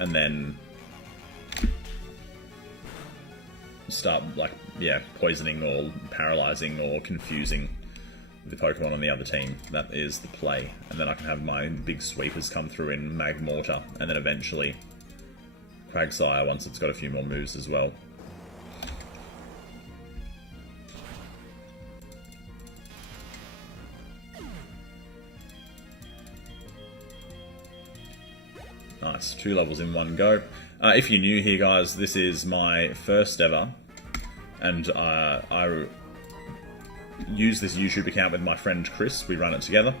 And then start, like, yeah, poisoning or paralyzing or confusing the Pokemon on the other team. That is the play. And then I can have my big sweepers come through in Magmortar, and then eventually Quagsire once it's got a few more moves as well. Nice, 2 levels in one go. If you're new here, guys, this is my first ever, and I use this YouTube account with my friend Chris. We run it together.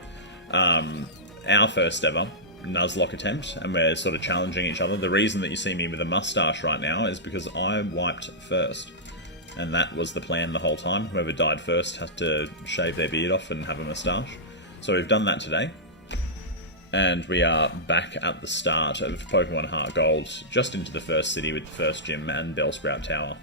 Our first ever Nuzlocke attempt, and we're sort of challenging each other. The reason that you see me with a mustache right now is because I wiped first, and that was the plan the whole time. Whoever died first had to shave their beard off and have a mustache. So we've done that today. And we are back at the start of Pokemon Heart Gold, just into the first city with the first gym and Bellsprout Tower.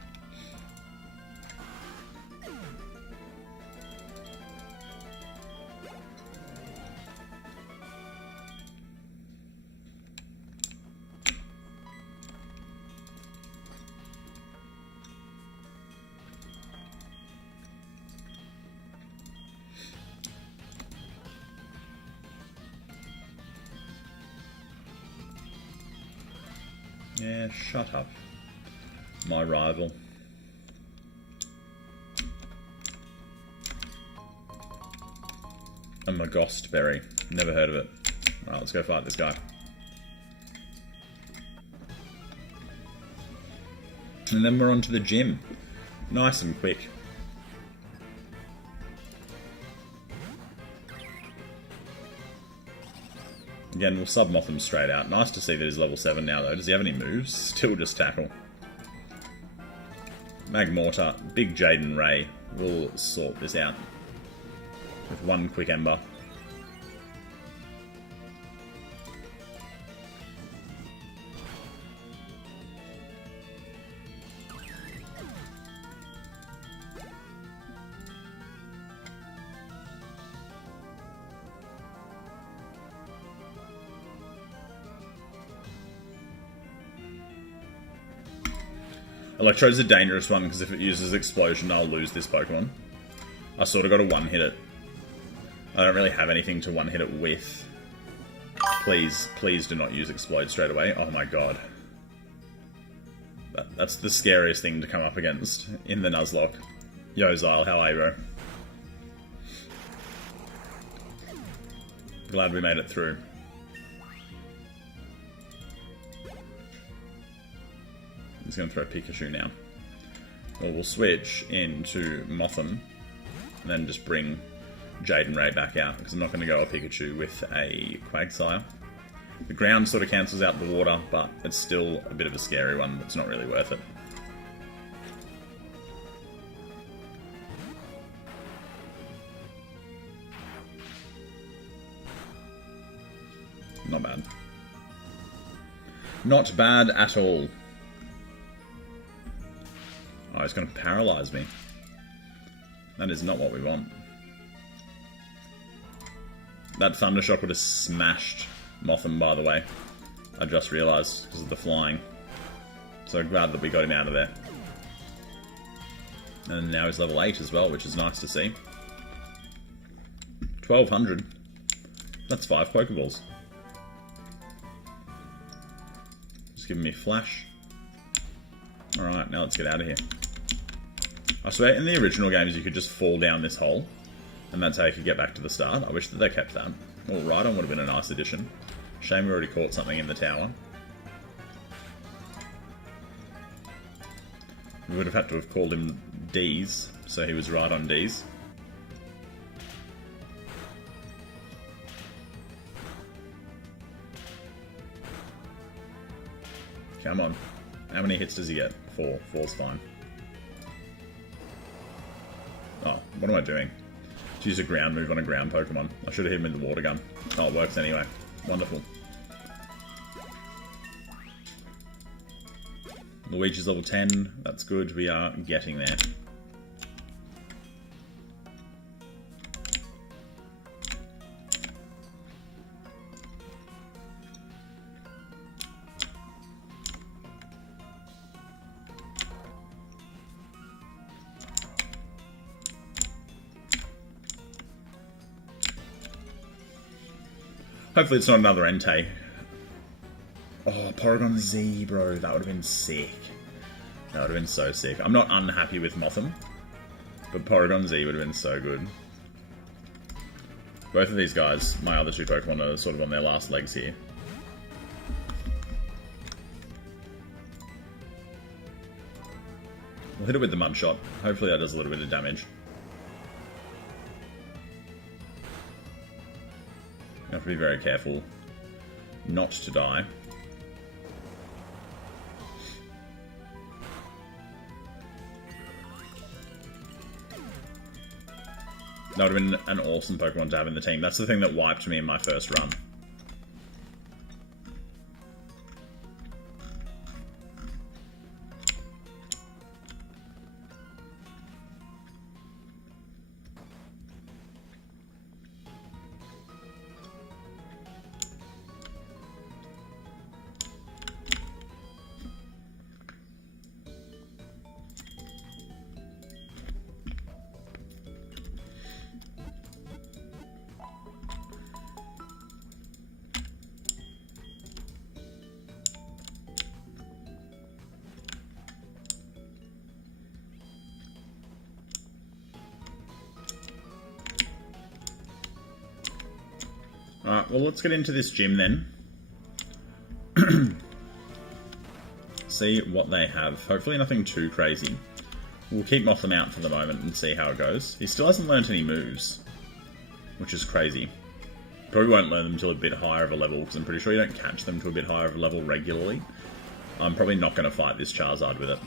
Yeah, shut up. My rival. A Magmortar berry. Never heard of it. Alright, let's go fight this guy. And then we're on to the gym. Nice and quick. Again, we'll sub-moth him straight out. Nice to see that he's level 7 now, though. Does he have any moves? Still just tackle. Magmortar, big Jaden Ray. We'll sort this out with one quick Ember. Electrode's a dangerous one because if it uses Explosion, I'll lose this Pokemon. I sort of got to one-hit it. I don't really have anything to one-hit it with. Please, please do not use Explode straight away. Oh my god. That's the scariest thing to come up against in the Nuzlocke. Yo, Zyle, how are you, bro? Glad we made it through. He's going to throw Pikachu now. Well, we'll switch into Mothim, and then just bring Jaden Ray back out, because I'm not going to go a Pikachu with a Quagsire. The ground sort of cancels out the water, but it's still a bit of a scary one that's not really worth it. Not bad. Not bad at all. Oh, he's going to paralyze me. That is not what we want. That Thundershock would have smashed Mothim, by the way. I just realised because of the flying. So glad that we got him out of there. And now he's level 8 as well, which is nice to see. 1200. That's 5 Pokeballs. Just giving me Flash. Alright, now let's get out of here. I swear, in the original games you could just fall down this hole, and that's how you could get back to the start. I wish that they kept that. Well, Rhydon would have been a nice addition. Shame we already caught something in the tower. We would have had to have called him D's, so he was right on D's. Come on. How many hits does he get? 4. 4's fine. Oh, what am I doing? To use a ground move on a ground Pokemon. I should have hit him with the water gun. Oh, it works anyway. Wonderful. Luigi's level 10. That's good. We are getting there. Hopefully it's not another Entei. Oh, Porygon Z, bro. That would have been sick. That would have been so sick. I'm not unhappy with Mothim, but Porygon Z would have been so good. Both of these guys, my other two Pokemon, are sort of on their last legs here. We'll hit it with the Mud Shot. Hopefully that does a little bit of damage. You have to be very careful not to die. That would have been an awesome Pokemon to have in the team. That's the thing that wiped me in my first run. Alright, well let's get into this gym then. See what they have. Hopefully nothing too crazy. We'll keep Mothim out for the moment and see how it goes. He still hasn't learnt any moves, which is crazy. Probably won't learn them till a bit higher of a level, because I'm pretty sure you don't catch them to a bit higher of a level regularly. I'm probably not going to fight this Charizard with it.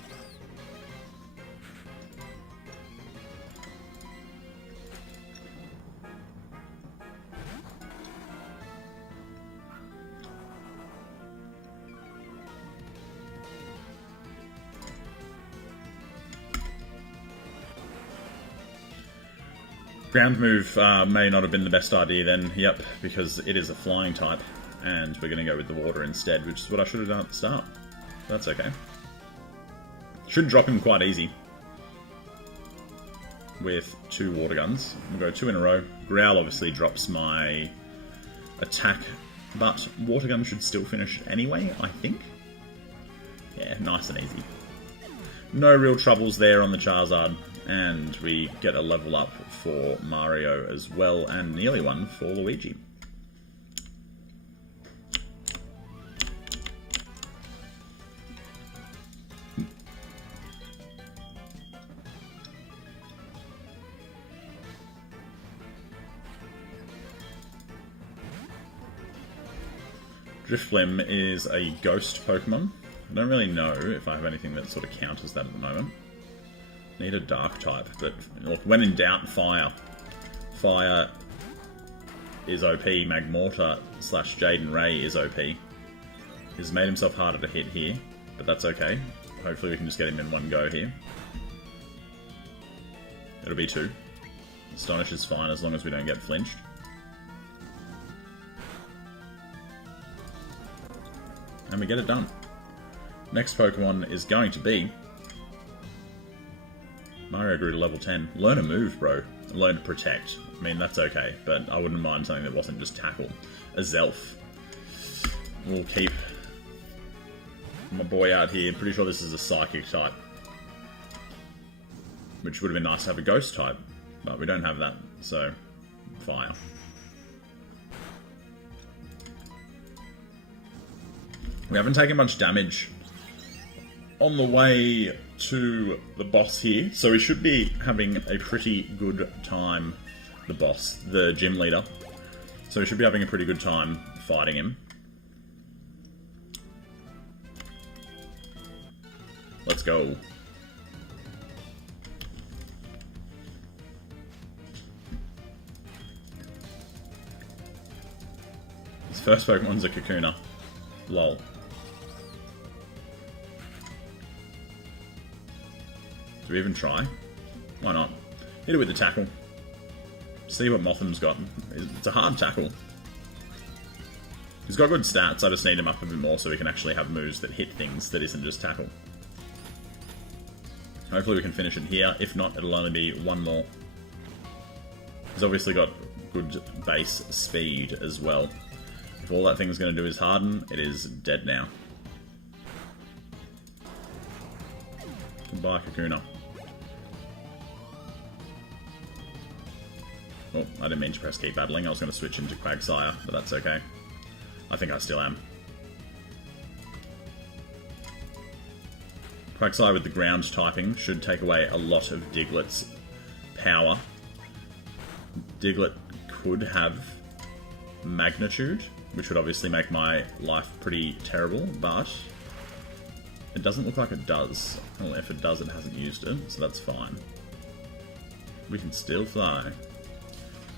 Ground move may not have been the best idea then, yep, because it is a flying type, and we're going to go with the water instead, which is what I should have done at the start. That's okay. Should drop him quite easy with 2 water guns. We'll go 2 in a row. Growl obviously drops my attack, but water gun should still finish anyway, I think. Yeah, nice and easy. No real troubles there on the Charizard. And we get a level up for Mario as well, and nearly one for Luigi. Drifblim is a ghost Pokemon. I don't really know if I have anything that sort of counters that at the moment. Need a dark type, but look, when in doubt, fire. Fire is OP. Magmortar / Jaden Ray is OP. He's made himself harder to hit here, but that's okay. Hopefully we can just get him in one go here. It'll be 2. Astonish is fine as long as we don't get flinched. And we get it done. Next Pokemon is going to be Mario grew to level 10. Learn a move, bro. Learn to protect. I mean, that's okay, but I wouldn't mind something that wasn't just tackle. A Zelf. We'll keep my boy out here. Pretty sure this is a psychic type. Which would have been nice to have a ghost type, but we don't have that, so fire. We haven't taken much damage on the way to the boss here, so we should be having a pretty good time. The boss, the gym leader. So we should be having a pretty good time fighting him. Let's go. His first Pokemon's a Kakuna. Lol. Do we even try? Why not? Hit it with the tackle. See what Mothim's got. It's a hard tackle. He's got good stats, I just need him up a bit more so we can actually have moves that hit things that isn't just tackle. Hopefully we can finish it here. If not, it'll only be one more. He's obviously got good base speed as well. If all that thing's going to do is harden, it is dead now. Goodbye, Kakuna. Oh, I didn't mean to press keep battling. I was going to switch into Quagsire, but that's okay. I think I still am. Quagsire with the ground typing should take away a lot of Diglett's power. Diglett could have magnitude, which would obviously make my life pretty terrible, but it doesn't look like it does. Well, if it does, it hasn't used it, so that's fine. We can still fly.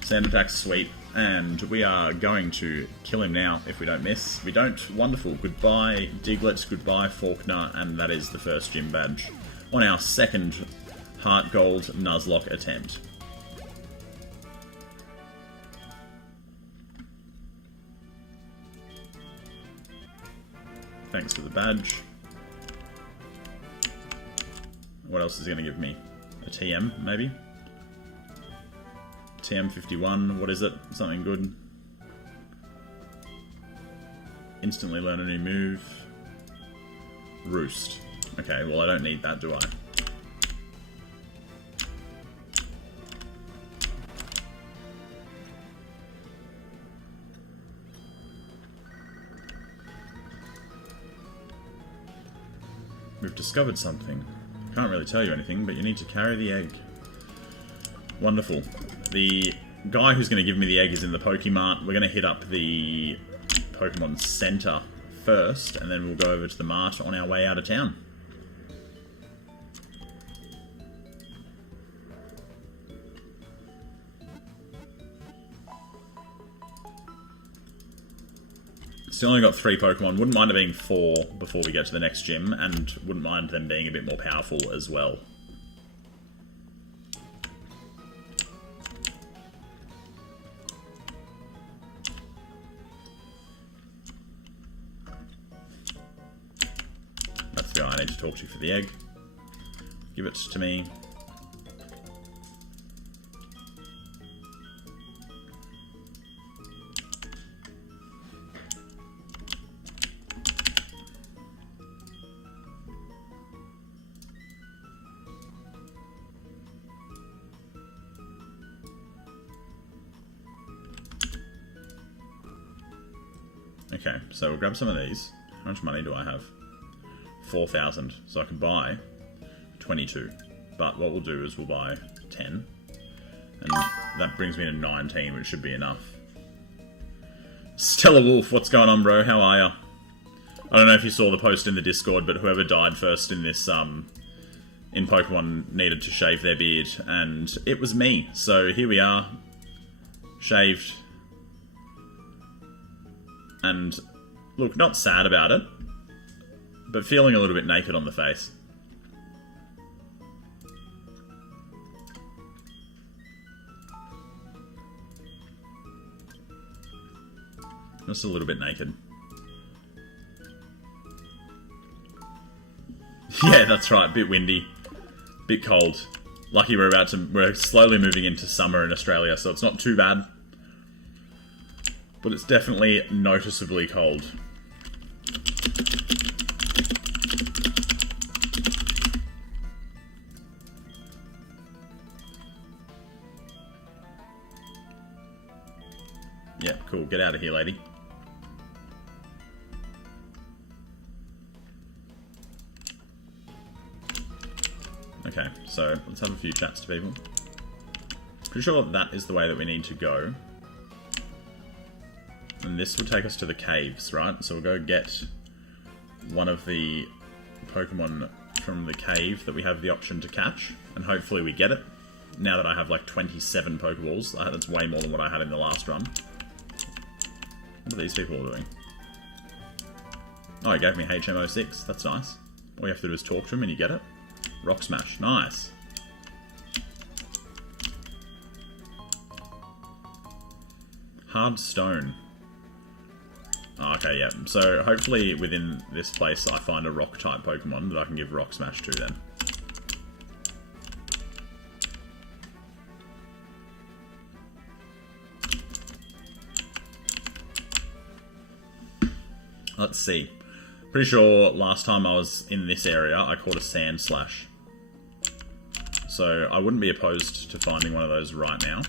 Sand attack's sweet, and we are going to kill him now if we don't miss. We don't. Wonderful. Goodbye, Diglett. Goodbye, Faulkner, and that is the first gym badge on our second Heart Gold Nuzlocke attempt. Thanks for the badge. What else is he going to give me? A TM, maybe? TM51, what is it? Something good. Instantly learn a new move. Roost. Okay, well I don't need that, do I? We've discovered something. Can't really tell you anything, but you need to carry the egg. Wonderful. The guy who's going to give me the egg is in the Pokemart. We're going to hit up the Pokemon Center first, and then we'll go over to the Mart on our way out of town. Still only got 3 Pokemon. Wouldn't mind it being 4 before we get to the next gym, and wouldn't mind them being a bit more powerful as well. That's the guy I need to talk to for the egg. Give it to me. Okay, so we'll grab some of these. How much money do I have? 4,000. So I can buy 22. But what we'll do is we'll buy 10. And that brings me to 19, which should be enough. Stella Wolf, what's going on, bro? How are ya? I don't know if you saw the post in the Discord, but whoever died first in this, in Pokemon needed to shave their beard, and it was me. So here we are. Shaved. And, look, not sad about it, but feeling a little bit naked on the face. Just a little bit naked. Yeah, that's right, bit windy, bit cold. Lucky we're slowly moving into summer in Australia, so it's not too bad. But it's definitely noticeably cold. Yeah, cool. Get out of here, lady. Okay, so let's have a few chats to people. Pretty sure that is the way that we need to go. And this will take us to the caves, right? So we'll go get one of the Pokemon from the cave that we have the option to catch. And hopefully we get it. Now that I have like 27 Pokeballs. That's way more than what I had in the last run. What are these people all doing? Oh, he gave me HM06. That's nice. All you have to do is talk to him and you get it. Rock Smash. Nice. Hard Stone. Okay, yeah. So hopefully within this place I find a rock-type Pokemon that I can give Rock Smash to then. Let's see. Pretty sure last time I was in this area, I caught a sand slash. So I wouldn't be opposed to finding one of those right now.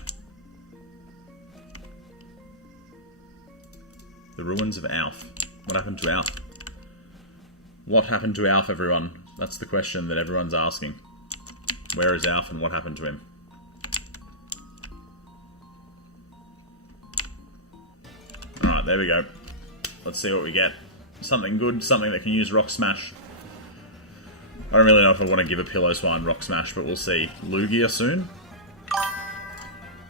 The ruins of Alf. What happened to Alf? What happened to Alf, everyone? That's the question that everyone's asking. Where is Alf and what happened to him? Alright, there we go. Let's see what we get. Something good, something that can use Rock Smash. I don't really know if I want to give a Pillow Swine Rock Smash, but we'll see. Lugia soon?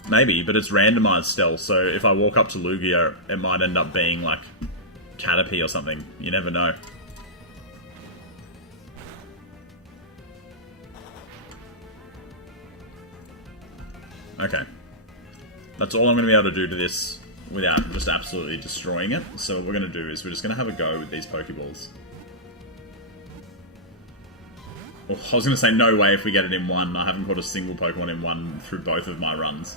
Maybe, but it's randomized stealth, so if I walk up to Lugia, it might end up being like Caterpie or something. You never know. Okay. That's all I'm going to be able to do to this without just absolutely destroying it. So what we're going to do is we're just going to have a go with these Pokeballs. Oh, I was going to say no way if we get it in one. I haven't caught a single Pokemon in one through both of my runs.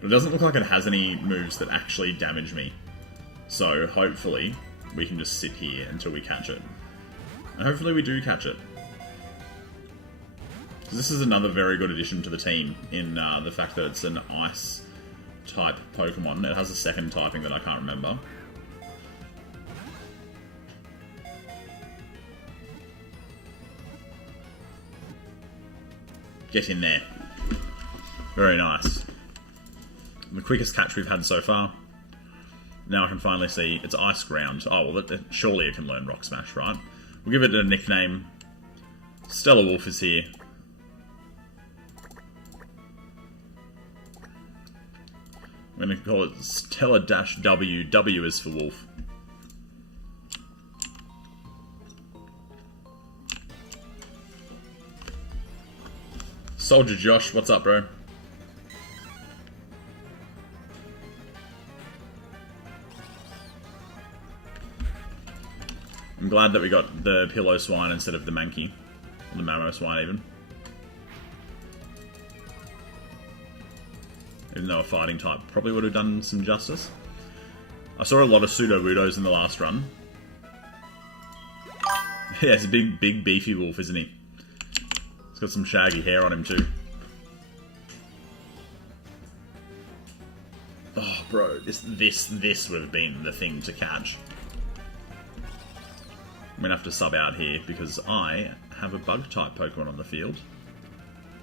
But it doesn't look like it has any moves that actually damage me. So hopefully we can just sit here until we catch it. And hopefully we do catch it. This is another very good addition to the team in the fact that it's an ice type Pokemon. It has a second typing that I can't remember. Get in there. Very nice. The quickest catch we've had so far. Now I can finally see it's Ice Ground. Oh, well, surely it can learn Rock Smash, right? We'll give it a nickname. Stellar Wolf is here. I'm going to call it Stellar-W. W is for Wolf. Soldier Josh, what's up, bro? I'm glad that we got the Pillow Swine instead of the Mankey. Or the Mamoswine, even. Even though a fighting type probably would have done some justice. I saw a lot of Pseudo-Wudos in the last run. Yeah, it's a big, beefy wolf, isn't he? He's got some shaggy hair on him, too. Oh, bro, this would have been the thing to catch. I'm gonna have to sub out here because I have a Bug-type Pokemon on the field.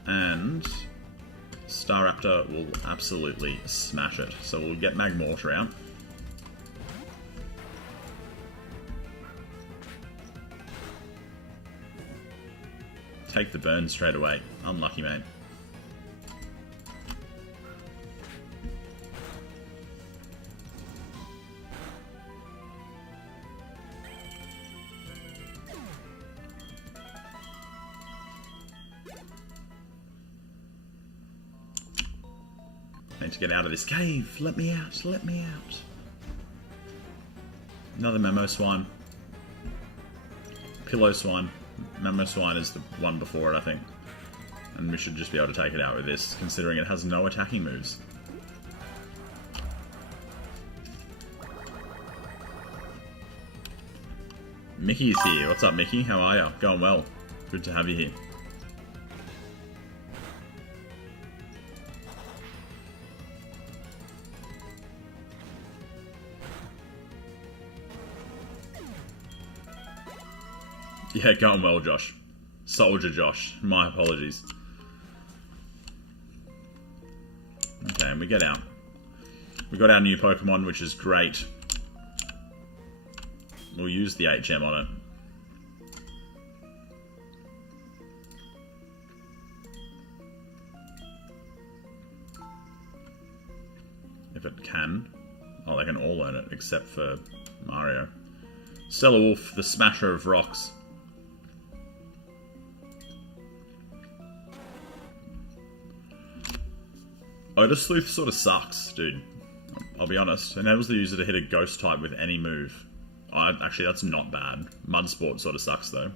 And Staraptor will absolutely smash it. So we'll get Magmortar out. Take the burn straight away. Unlucky, mate. Need to get out of this cave. Let me out. Let me out. Another Mamoswine. Pillow Swine. Mamoswine is the one before it, I think. And we should just be able to take it out with this, considering it has no attacking moves. Mickey's here. What's up, Mickey? How are you? Going well. Good to have you here. Yeah, going well, Josh. Soldier Josh. My apologies. Okay, and we get out. We got our new Pokemon, which is great. We'll use the HM on it. If it can. Oh, they can all learn it, except for Mario. Stellar Wolf, the smasher of rocks. Otis Sleuth sort of sucks, dude. I'll be honest. Enables the user to hit a ghost type with any move. Actually, that's not bad. Mud Sport sort of sucks, though.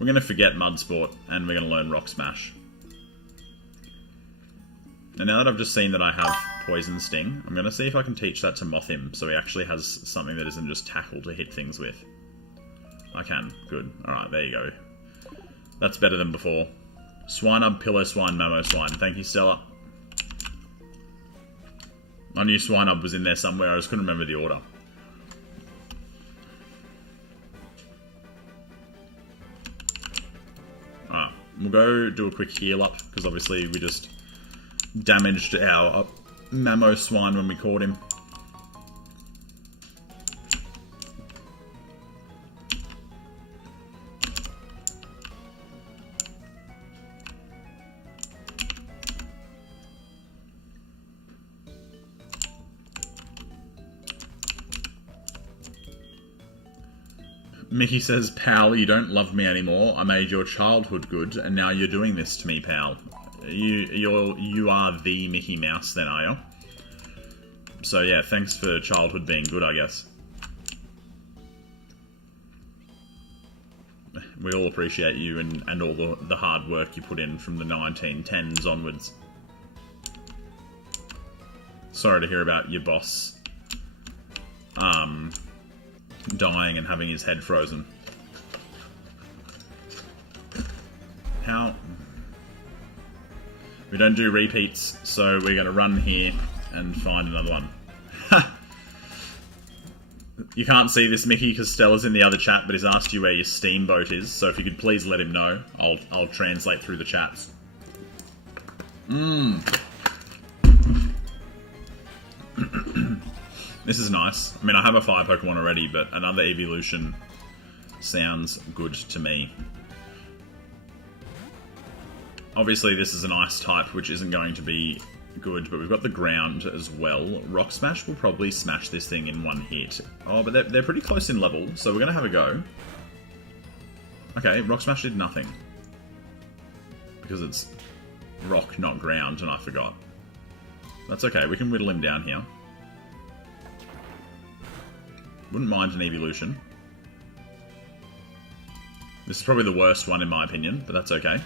We're going to forget Mud Sport, and we're going to learn Rock Smash. And now that I've just seen that I have Poison Sting, I'm going to see if I can teach that to Mothim, so he actually has something that isn't just Tackle to hit things with. I can. Good. Alright, there you go. That's better than before. Swinub, Pillow Swine, Mamo Swine. Thank you, Stella. I knew Swinub was in there somewhere, I just couldn't remember the order. Alright, we'll go do a quick heal up, because obviously we just damaged our Mamo Swine when we caught him. Mickey says, "Pal, you don't love me anymore. I made your childhood good, and now you're doing this to me, pal." You are the Mickey Mouse then, are you? So yeah, thanks for childhood being good, I guess. We all appreciate you and all the hard work you put in from the 1910s onwards. Sorry to hear about your boss dying and having his head frozen. How? We don't do repeats, so we're going to run here and find another one. You can't see this, Mickey, because Stella's in the other chat, but he's asked you where your steamboat is, so if you could please let him know, I'll translate through the chats. This is nice. I mean, I have a fire Pokemon already, but another evolution sounds good to me. Obviously, this is an ice type, which isn't going to be good, but we've got the ground as well. Rock Smash will probably smash this thing in one hit. Oh, but they're pretty close in level, so we're going to have a go. Okay, Rock Smash did nothing. Because it's rock, not ground, and I forgot. That's okay, we can whittle him down here. Wouldn't mind an evolution. This is probably the worst one in my opinion, but that's okay.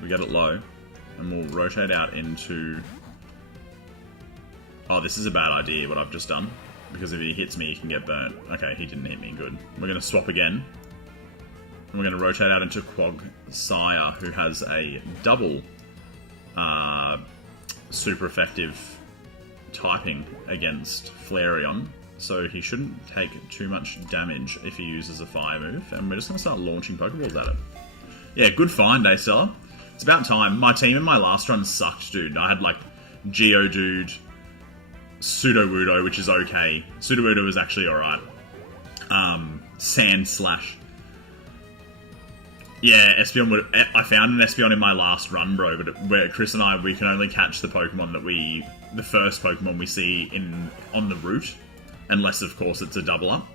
We get it low, and we'll rotate out into... Oh, this is a bad idea, what I've just done. Because if he hits me, he can get burnt. Okay, he didn't hit me, good. We're going to swap again. And we're going to rotate out into Quag Sire, who has a double super effective typing against Flareon, so he shouldn't take too much damage if he uses a fire move, and we're just going to start launching Pokeballs at it. Yeah, good find, Stella. It's about time. My team in my last run sucked, dude. I had like Geodude, Sudowoodo, which is okay. Sudowoodo is actually alright. Sand Slash. Yeah, Espeon would... I found an Espeon in my last run, bro, but where Chris and I, we can only catch the Pokemon that we... The first Pokemon we see on the route. Unless, of course, it's a double up.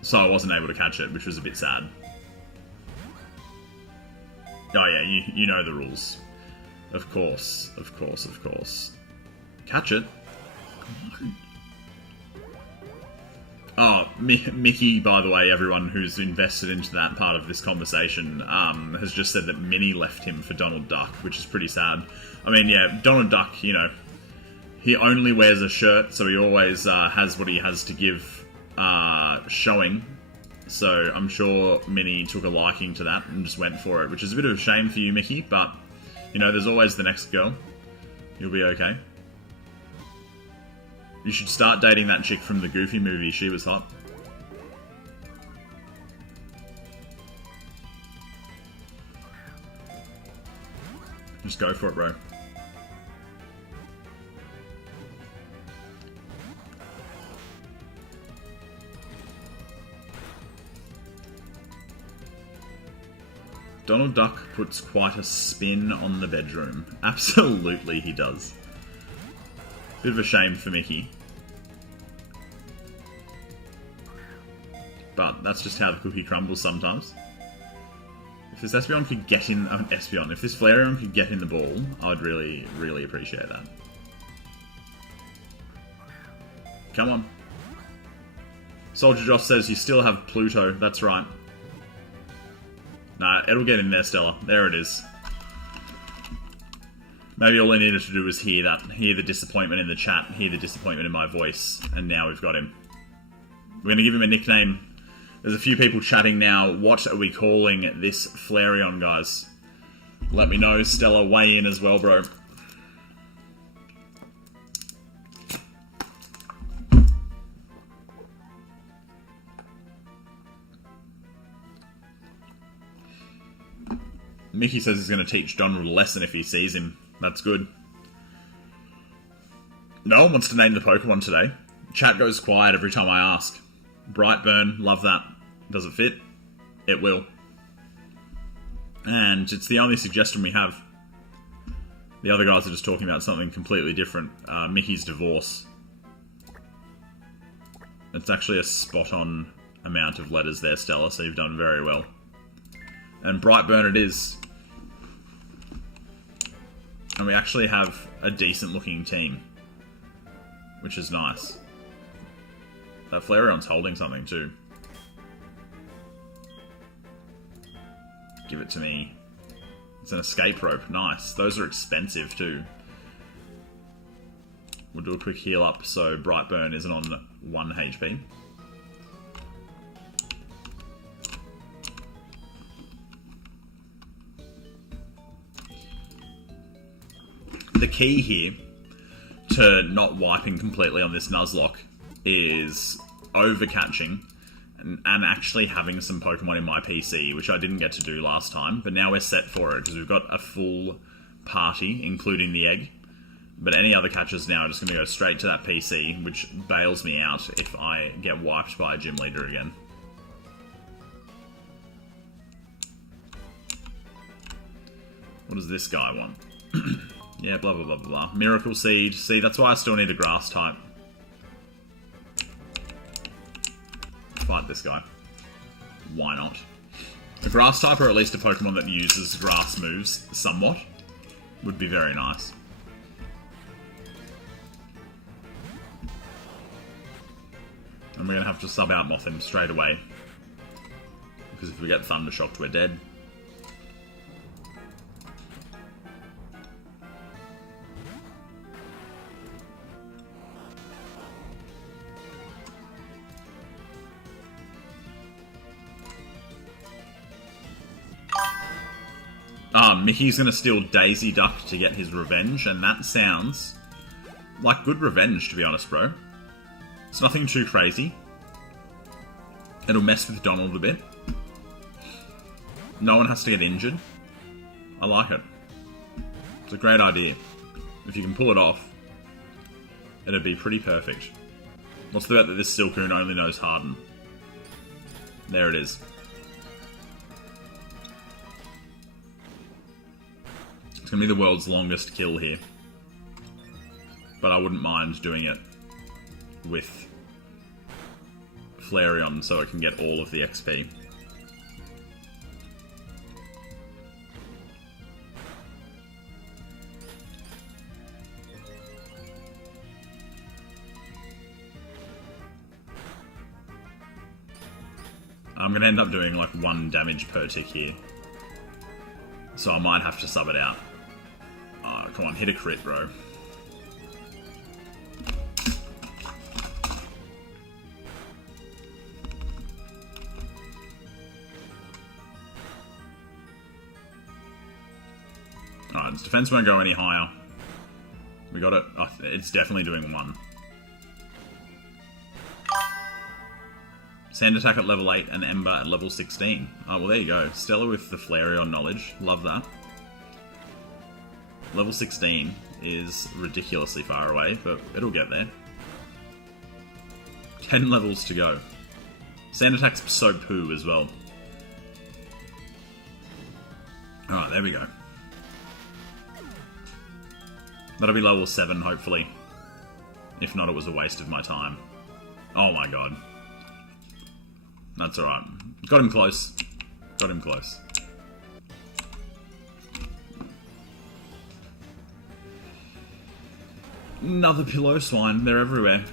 So I wasn't able to catch it, which was a bit sad. Oh yeah, you know the rules. Of course, of course, of course. Catch it. Oh, Mickey, by the way, everyone who's invested into that part of this conversation, has just said that Minnie left him for Donald Duck, which is pretty sad. I mean, yeah, Donald Duck, you know, he only wears a shirt, so he always has what he has to give showing. So I'm sure Minnie took a liking to that and just went for it, which is a bit of a shame for you, Mickey, but, you know, there's always the next girl. You'll be okay. You should start dating that chick from the Goofy movie. She was hot. Just go for it, bro. Donald Duck puts quite a spin on the bedroom. Absolutely he does. Bit of a shame for Mickey. But that's just how the cookie crumbles sometimes. If this Espeon could get in... if this Flareon could get in the ball, I'd really, really appreciate that. Come on. Soldier Josh says you still have Pluto. That's right. Nah, it'll get in there, Stella. There it is. Maybe all I needed to do was hear the disappointment in the chat, hear the disappointment in my voice, and now we've got him. We're going to give him a nickname. There's a few people chatting now. What are we calling this Flareon, guys? Let me know. Stella, weigh in as well, bro. Mickey says he's going to teach Donald a lesson if he sees him. That's good. No one wants to name the Pokemon today. Chat goes quiet every time I ask. Brightburn, love that. Does it fit? It will. And it's the only suggestion we have. The other guys are just talking about something completely different. Mickey's divorce. It's actually a spot-on amount of letters there, Stella, so you've done very well. And Brightburn it is. And we actually have a decent-looking team. Which is nice. That Flareon's holding something, too. Give it to me. It's an escape rope. Nice. Those are expensive, too. We'll do a quick heal up so Brightburn isn't on 1 HP. The key here to not wiping completely on this Nuzlocke is overcatching and actually having some Pokemon in my PC, which I didn't get to do last time, but now we're set for it because we've got a full party, including the egg. But any other catches now are just going to go straight to that PC, which bails me out if I get wiped by a gym leader again. What does this guy want? Yeah, blah, blah, blah, blah, blah. Miracle Seed. See, that's why I still need a grass type. Fight this guy. Why not? A grass type, or at least a Pokemon that uses grass moves somewhat, would be very nice. And we're going to have to sub out Moth him straight away. Because if we get Thunder Shocked, we're dead. Mickey's going to steal Daisy Duck to get his revenge, and that sounds like good revenge, to be honest, bro. It's nothing too crazy. It'll mess with Donald a bit. No one has to get injured. I like it. It's a great idea. If you can pull it off, it'd be pretty perfect. What's the bet that this Silcoon only knows Harden? There it is. It's going to be the world's longest kill here. But I wouldn't mind doing it with Flareon so it can get all of the XP. I'm going to end up doing like 1 damage per tick here. So I might have to sub it out. Oh, come on, hit a crit, bro. Alright, its defense won't go any higher. We got it. Oh, it's definitely doing 1. Sand attack at level 8 and Ember at level 16. Oh, well, there you go. Stella with the Flareon knowledge. Love that. Level 16 is ridiculously far away, but it'll get there. 10 levels to go. Sand attack's so poo as well. Alright, there we go. That'll be level 7, hopefully. If not, it was a waste of my time. Oh my god. That's alright. Got him close. Got him close. Another pillow swine. They're everywhere.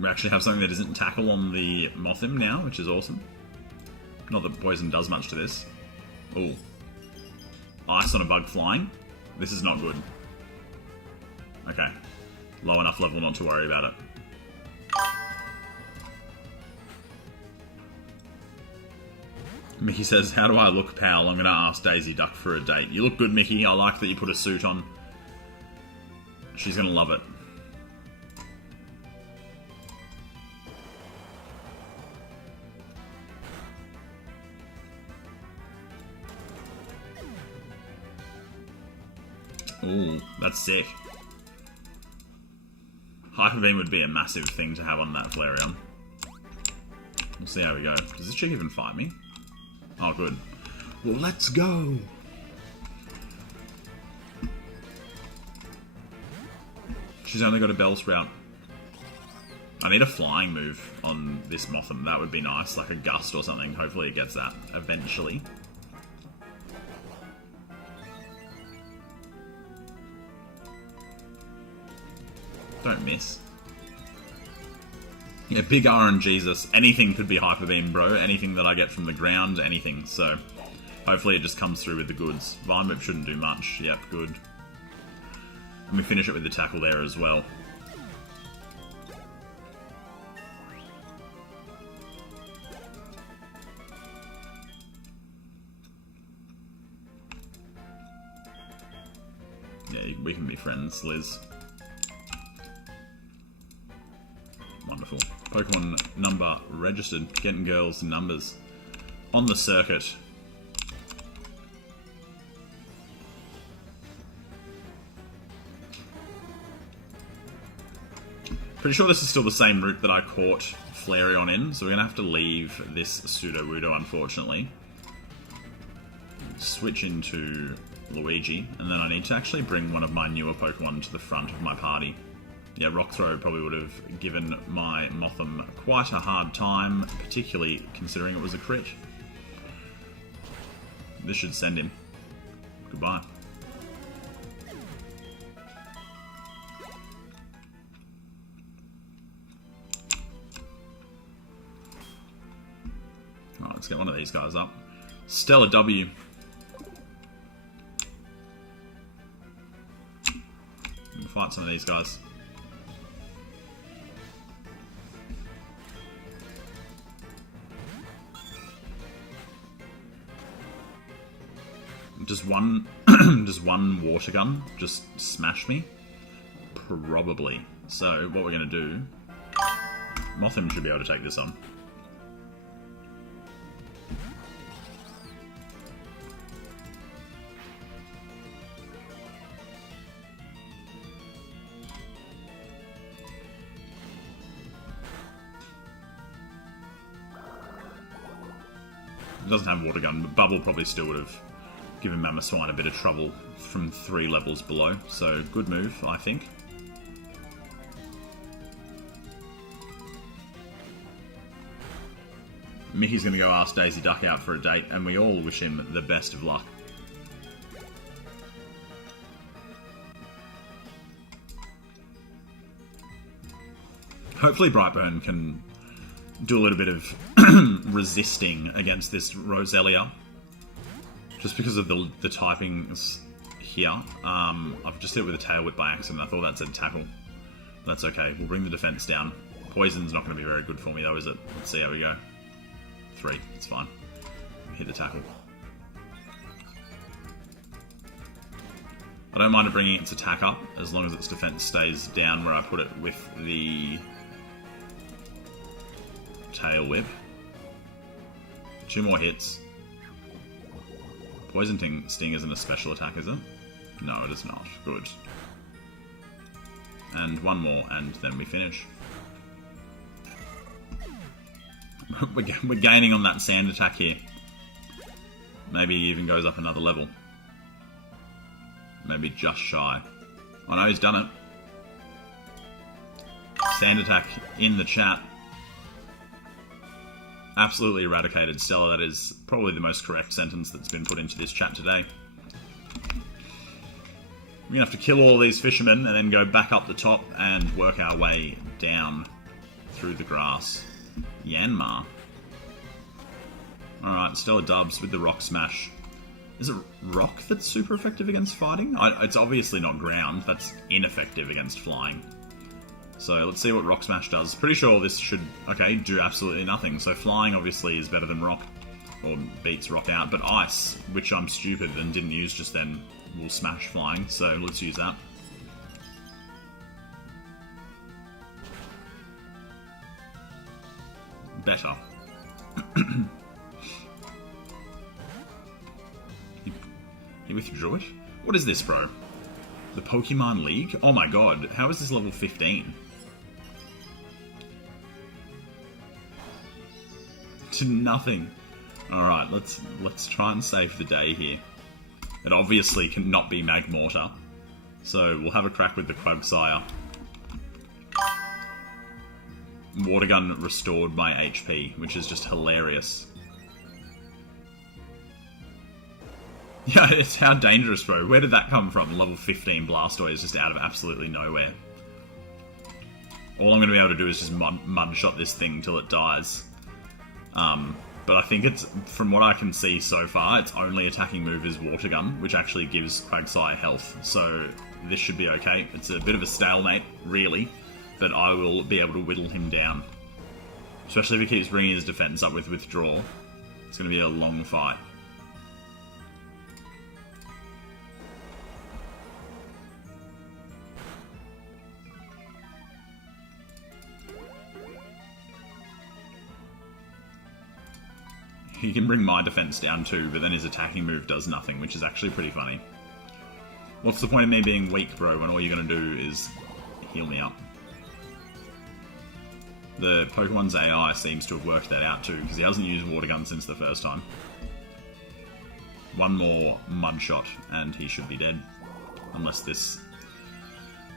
We actually have something that isn't tackle on the Mothim now, which is awesome. Not that poison does much to this. Ooh. Ice on a bug flying. This is not good. Okay. Low enough level not to worry about it. Mickey says, how do I look, pal? I'm going to ask Daisy Duck for a date. You look good, Mickey. I like that you put a suit on. She's going to love it. Ooh, that's sick. Hyper Beam would be a massive thing to have on that Flareon. We'll see how we go. Does this chick even fight me? Oh, good. Well, let's go! She's only got a Bellsprout. I need a flying move on this Mothim. That would be nice, like a Gust or something. Hopefully it gets that eventually. Don't miss. Yeah, big RNGesus. Anything could be Hyper Beam, bro. Anything that I get from the ground, anything. So, hopefully it just comes through with the goods. Vine Whip shouldn't do much. Yep, good. And we finish it with the tackle there as well. Yeah, we can be friends, Liz. Wonderful. Pokemon number registered. Getting girls numbers on the circuit. Pretty sure this is still the same route that I caught Flareon in, so we're going to have to leave this Sudowoodo, unfortunately. Switch into Luigi, and then I need to actually bring one of my newer Pokemon to the front of my party. Yeah, Rock Throw probably would have given my Mothim quite a hard time, particularly considering it was a crit. This should send him. Goodbye. Alright, let's get one of these guys up. Stellar W. We'll fight some of these guys. Does one water gun just smash me? Probably. So what we're going to do... Mothim should be able to take this on. It doesn't have water gun, but Bubble probably still would have given Mamoswine a bit of trouble from 3 levels below. So, good move, I think. Mickey's going to go ask Daisy Duck out for a date, and we all wish him the best of luck. Hopefully Brightburn can do a little bit of resisting against this Roselia. Just because of the typings here. I've just hit it with a Tail Whip by accident. I thought that said tackle. That's okay. We'll bring the defense down. Poison's not going to be very good for me though, is it? Let's see how we go. 3. It's fine. Hit the tackle. I don't mind it bringing its attack up, as long as its defense stays down where I put it with the Tail Whip. 2 more hits. Poison Sting isn't a special attack, is it? No, it is not. Good. And 1 more, and then we finish. We're gaining on that sand attack here. Maybe he even goes up another level. Maybe just shy. Oh no, he's done it. Sand attack in the chat. Absolutely eradicated Stella. That is probably the most correct sentence that's been put into this chat today. We're going to have to kill all these fishermen and then go back up the top and work our way down. through the grass. Yanmar. Alright, Stellar Dubs with the Rock Smash. Is it Rock that's super effective against fighting? It's obviously not Ground. That's ineffective against flying. So let's see what Rock Smash does. Pretty sure this should, okay, do absolutely nothing. So Flying obviously is better than Rock, or beats Rock out. But Ice, which I'm stupid and didn't use just then, will smash Flying. So let's use that. Better. He withdrew it? What is this, bro? The Pokemon League? Oh my god, how is this level 15? To nothing. Alright, let's try and save the day here. It obviously cannot be Magmortar. So we'll have a crack with the Quagsire. Water Gun restored my HP, which is just hilarious. Yeah, it's how dangerous, bro. Where did that come from? Level 15 Blastoise just out of absolutely nowhere. All I'm going to be able to do is just mud shot this thing till it dies. But I think it's, from what I can see so far, its only attacking move is Water Gun, which actually gives Quagsire health. So this should be okay. It's a bit of a stalemate, really, but I will be able to whittle him down. Especially if he keeps bringing his defense up with Withdraw. It's going to be a long fight. He can bring my defense down too, but then his attacking move does nothing, which is actually pretty funny. What's the point of me being weak, bro, when all you're going to do is heal me up? The Pokemon's AI seems to have worked that out too, because he hasn't used Water Gun since the first time. One more Mud Shot, and he should be dead. Unless this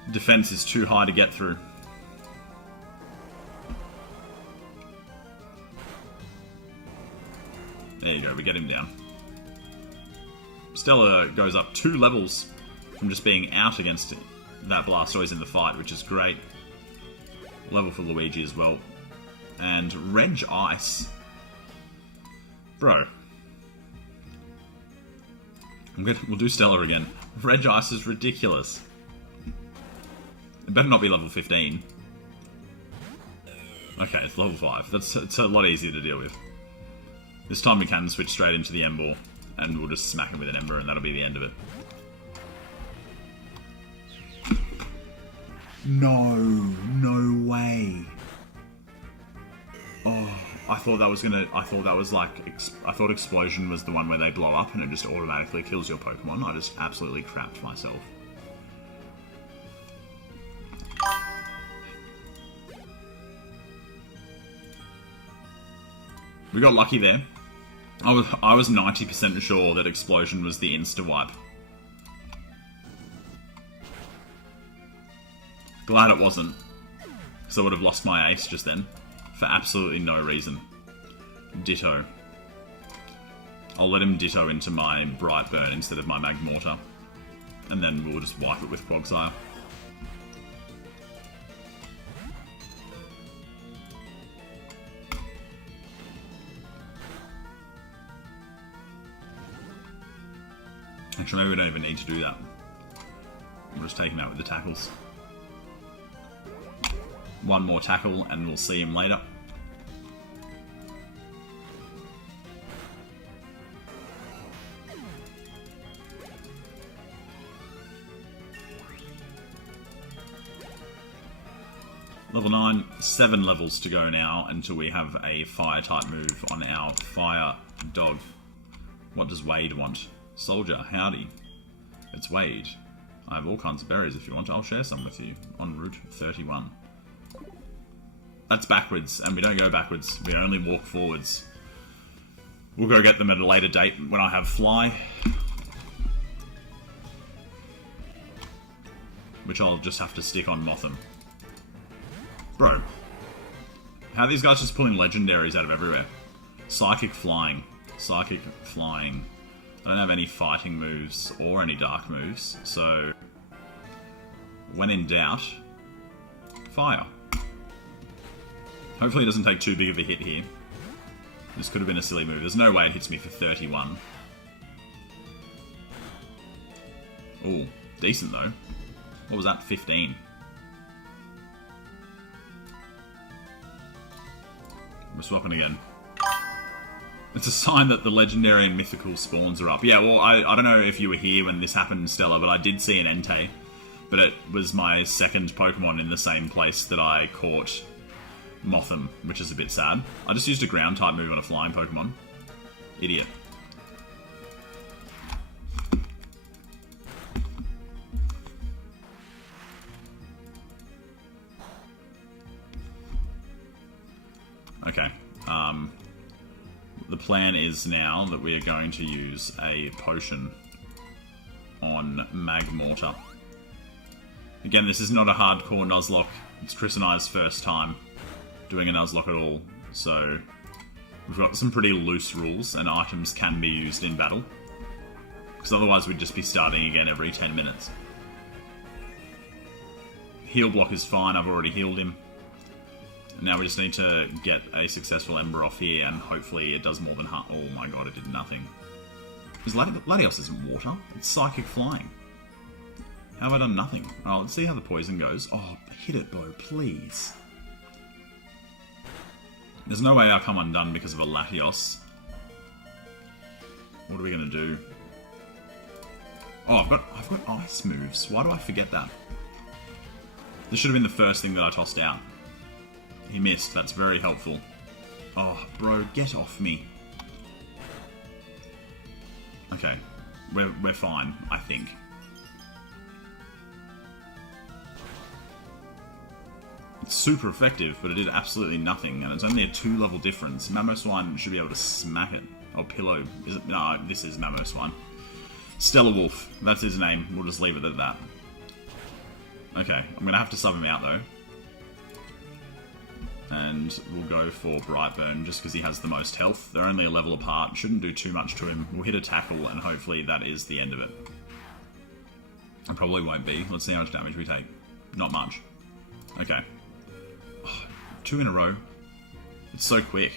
defense is too high to get through. There you go, we get him down. Stella goes up 2 levels from just being out against that Blastoise in the fight, which is great. Level for Luigi as well. And Reg Ice. Bro. We'll do Stella again. Reg Ice is ridiculous. It better not be level 15. Okay, it's level 5. It's a lot easier to deal with. This time we can switch straight into the Ember, and we'll just smack him with an Ember, and that'll be the end of it. No way. Oh, I thought Explosion was the one where they blow up and it just automatically kills your Pokemon. I just absolutely crapped myself. We got lucky there. I was 90% sure that Explosion was the insta-wipe. Glad it wasn't, because I would have lost my ace just then, for absolutely no reason. Ditto. I'll let him Ditto into my Brightburn instead of my Magmortar, and then we'll just wipe it with Quagsire. Actually, maybe we don't even need to do that. We'll just take him out with the tackles. One more tackle and we'll see him later. Level 9, 7 levels to go now until we have a Fire-type move on our Fire Dog. What does Wade want? Soldier, howdy. It's Wade. I have all kinds of berries if you want. I'll share some with you. En route 31. That's backwards, and we don't go backwards. We only walk forwards. We'll go get them at a later date when I have Fly. Which I'll just have to stick on Motham. Bro. How are these guys just pulling legendaries out of everywhere? Psychic Flying. Psychic Flying. I don't have any fighting moves or any dark moves, so when in doubt, fire. Hopefully it doesn't take too big of a hit here. This could have been a silly move. There's no way it hits me for 31. Ooh, decent though. What was that? 15. We're swapping again. It's a sign that the legendary and mythical spawns are up. Yeah, well, I don't know if you were here when this happened, Stella, but I did see an Entei. But it was my second Pokemon in the same place that I caught Motham, which is a bit sad. I just used a ground-type move on a flying Pokemon. Idiot. Okay. The plan is now that we are going to use a potion on Magmortar. Again, this is not a hardcore Nuzlocke. It's Chris and I's first time doing a Nuzlocke at all, so we've got some pretty loose rules, and items can be used in battle. Because otherwise we'd just be starting again every 10 minutes. Heal block is fine, I've already healed him. Now we just need to get a successful Ember off here, and hopefully it does more than half. Oh my god, it did nothing. Because Latios isn't water, it's psychic flying. How have I done nothing? Oh, let's see how the poison goes. Oh, hit it, bro, please. There's no way I'll come undone because of a Latios. What are we gonna do? Oh, I've got ice moves. Why do I forget that? This should have been the first thing that I tossed out. He missed. That's very helpful. Oh, bro, get off me. Okay. We're fine, I think. It's super effective, but it did absolutely nothing, and it's only a 2-level difference. Mamoswine should be able to smack it. Or Pillow. Is it? No, this is Mamoswine. Stellar Wolf. That's his name. We'll just leave it at that. Okay, I'm going to have to sub him out, though. And we'll go for Brightburn, just because he has the most health. They're only a level apart. Shouldn't do too much to him. We'll hit a tackle, and hopefully that is the end of it. It probably won't be. Let's see how much damage we take. Not much. Okay. Oh, 2 in a row. It's so quick.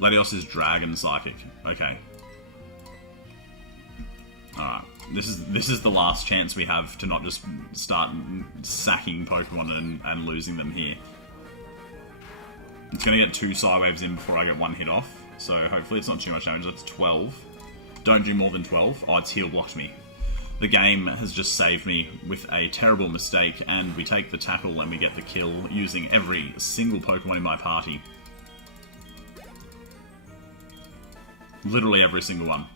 Latios is Dragon Psychic. Okay. Alright. This is the last chance we have to not just start sacking Pokemon and losing them here. It's going to get 2 Psywaves in before I get 1 hit off, so hopefully it's not too much damage. That's 12. Don't do more than 12. Oh, it's heal blocked me. The game has just saved me with a terrible mistake, and we take the tackle and we get the kill using every single Pokemon in my party. Literally every single one.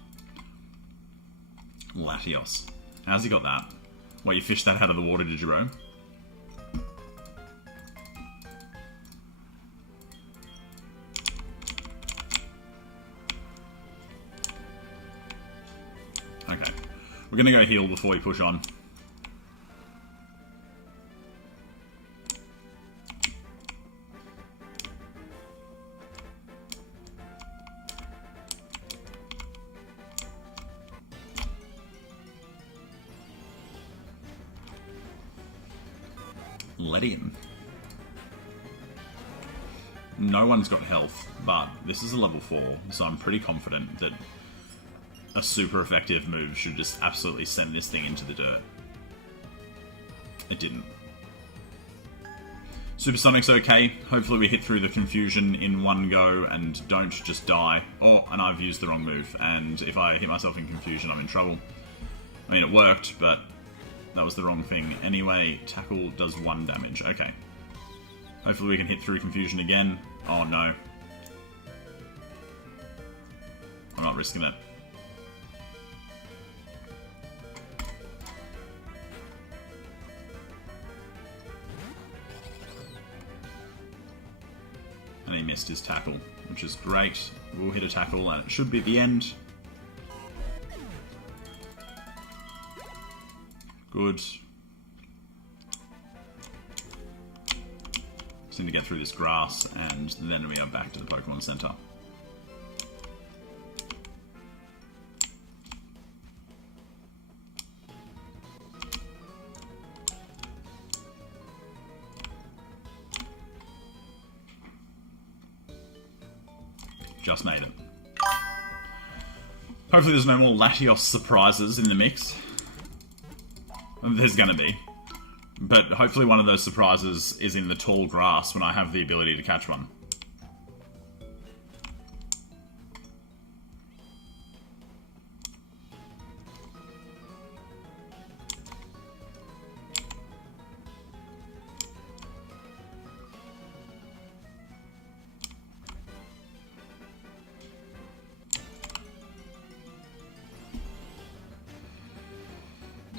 Latios. How's he got that? What, you fished that out of the water, did you, bro? Okay. We're gonna go heal before we push on. Let him. No one's got health, but this is a level 4, so I'm pretty confident that a super effective move should just absolutely send this thing into the dirt. It didn't. Supersonic's okay. Hopefully we hit through the confusion in one go and don't just die. Oh, and I've used the wrong move, and if I hit myself in confusion, I'm in trouble. I mean, it worked, but that was the wrong thing. Anyway, tackle does 1 damage. Okay. Hopefully we can hit through confusion again. Oh no. I'm not risking it. And he missed his tackle, which is great. We'll hit a tackle and it should be the end. Good. Just need to get through this grass, and then we are back to the Pokemon Center. Just made it. Hopefully there's no more Latios surprises in the mix. There's gonna be. But hopefully one of those surprises is in the tall grass when I have the ability to catch one.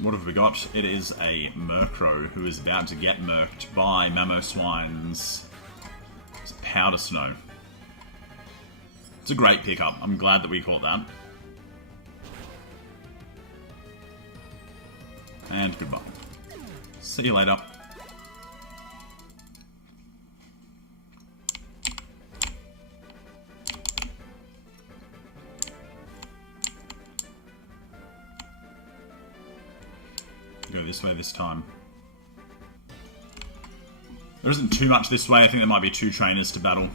What have we got? It is a Murkrow who is about to get murked by Mamoswine's Powder Snow. It's a great pickup. I'm glad that we caught that. And goodbye. See you later. Go this way this time. There isn't too much this way. I think there might be 2 trainers to battle.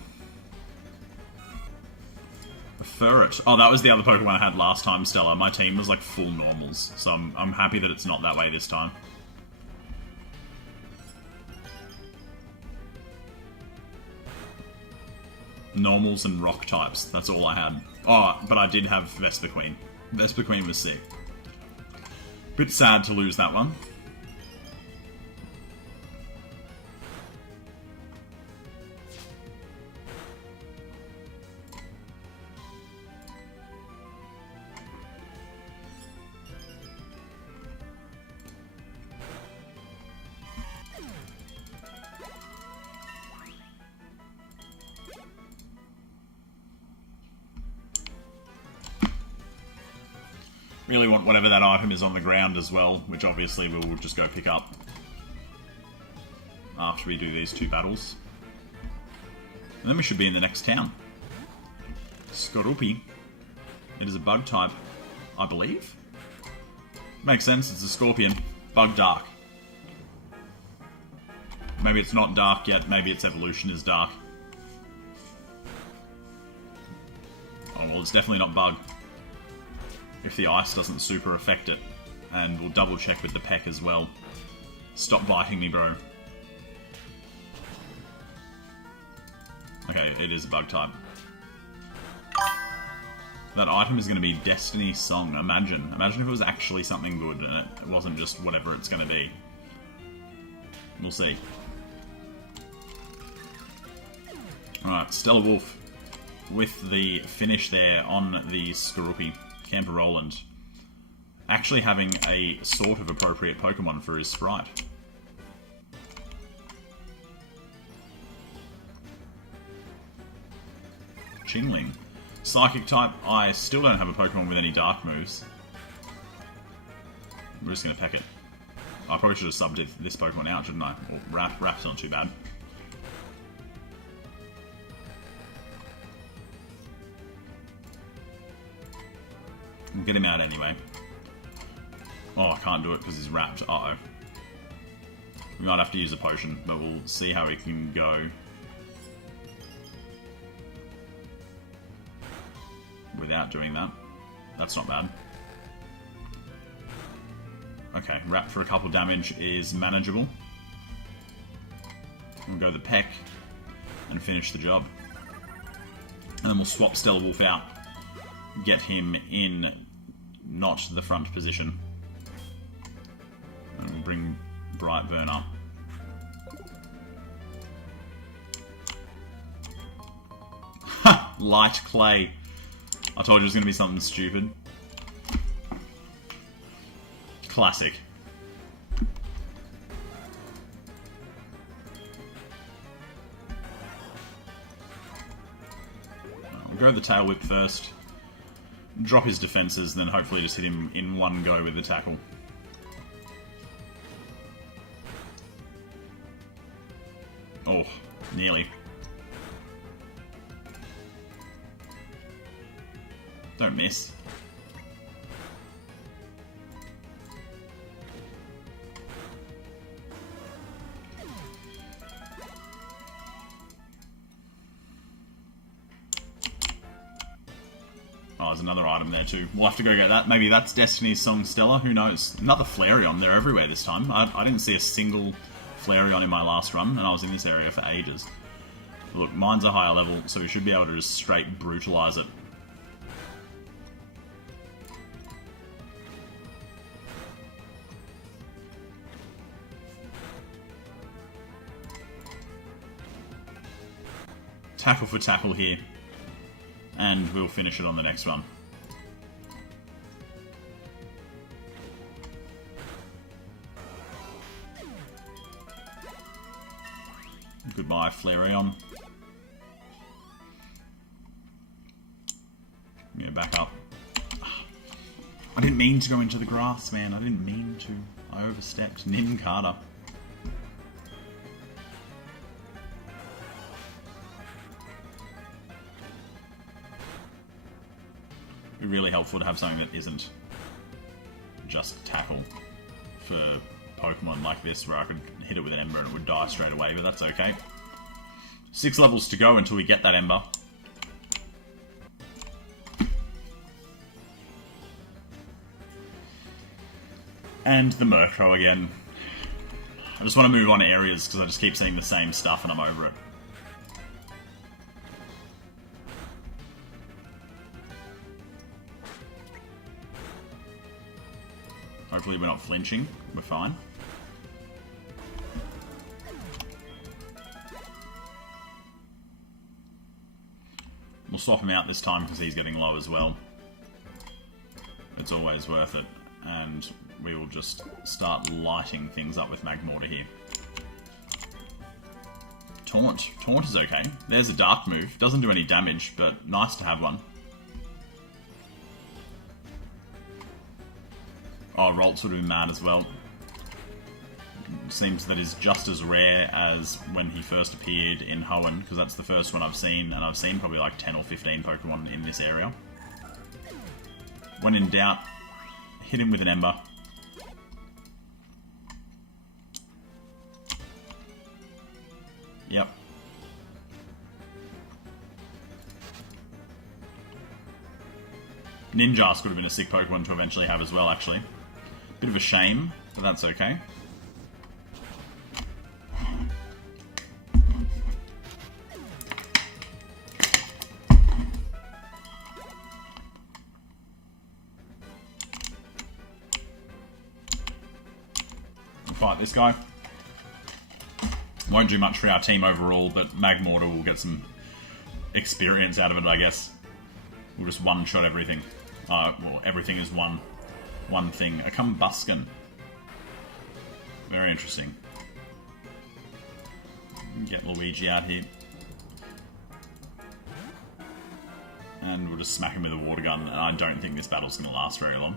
The Ferret. Oh, that was the other Pokemon I had last time, Stella. My team was like full normals, so I'm happy that it's not that way this time. Normals and rock types. That's all I had. Oh, but I did have Vespiquen. Vespiquen was sick. Bit sad to lose that one. Really want whatever that item is on the ground as well, which obviously we will just go pick up after we do these 2 battles. And then we should be in the next town. Skorupi. It is a bug type, I believe. Makes sense, it's a scorpion. Bug dark. Maybe it's not dark yet, maybe its evolution is dark. Oh, well, it's definitely not bug. If the ice doesn't super affect it. And we'll double check with the peck as well. Stop biting me, bro. Okay, it is a bug type. That item is going to be Destiny Song. Imagine if it was actually something good and it wasn't just whatever it's going to be. We'll see. Alright, Stellar Wolf with the finish there on the Skorupi. Camper Roland. Actually having a sort of appropriate Pokemon for his sprite. Chingling. Psychic type. I still don't have a Pokemon with any dark moves. We're just going to peck it. I probably should have subbed this Pokemon out, shouldn't I? Or Rap's not too bad. Get him out anyway. Oh, I can't do it because he's wrapped. Uh-oh. We might have to use a potion, but we'll see how we can go without doing that. That's not bad. Okay, wrap for a couple damage is manageable. We'll go the peck and finish the job. And then we'll swap Stellar Wolf out. Get him in not the front position. And we'll bring Brightburn up. Ha! Light Clay. I told you it was going to be something stupid. Classic. We'll go the Tail Whip first. Drop his defenses, then hopefully just hit him in one go with the tackle. Oh, nearly. Don't miss. Oh, there's another item there too. We'll have to go get that. Maybe that's Destiny's Song Stella. Who knows? Another Flareon. They're everywhere this time. I didn't see a single Flareon in my last run, and I was in this area for ages. Look, mine's a higher level, so we should be able to just straight brutalize it. Tackle for tackle here. And we'll finish it on the next one. Goodbye, Flareon. I'm gonna back up. I didn't mean to go into the grass, man. I didn't mean to. I overstepped. Nin Carter. It'd be really helpful to have something that isn't just tackle for Pokemon like this, where I could hit it with an Ember and it would die straight away, but that's okay. 6 levels to go until we get that Ember. And the Murkrow again. I just want to move on to areas because I just keep seeing the same stuff and I'm over it. Hopefully we're not flinching. We're fine. We'll swap him out this time because he's getting low as well. It's always worth it. And we will just start lighting things up with Magmortar here. Taunt. Taunt is okay. There's a dark move. Doesn't do any damage, but nice to have one. Oh, Roltz would have been mad as well. Seems that is just as rare as when he first appeared in Hoenn, because that's the first one I've seen, and I've seen probably like 10 or 15 Pokemon in this area. When in doubt, hit him with an Ember. Yep. Ninjask would have been a sick Pokemon to eventually have as well, actually. Bit of a shame, but that's okay. We'll fight this guy. Won't do much for our team overall, but Magmortar will get some experience out of it, I guess. We'll just one-shot everything. Well, everything is one thing. A Combusken. Very interesting. Get Luigi out here. And we'll just smack him with a water gun. And I don't think this battle's going to last very long.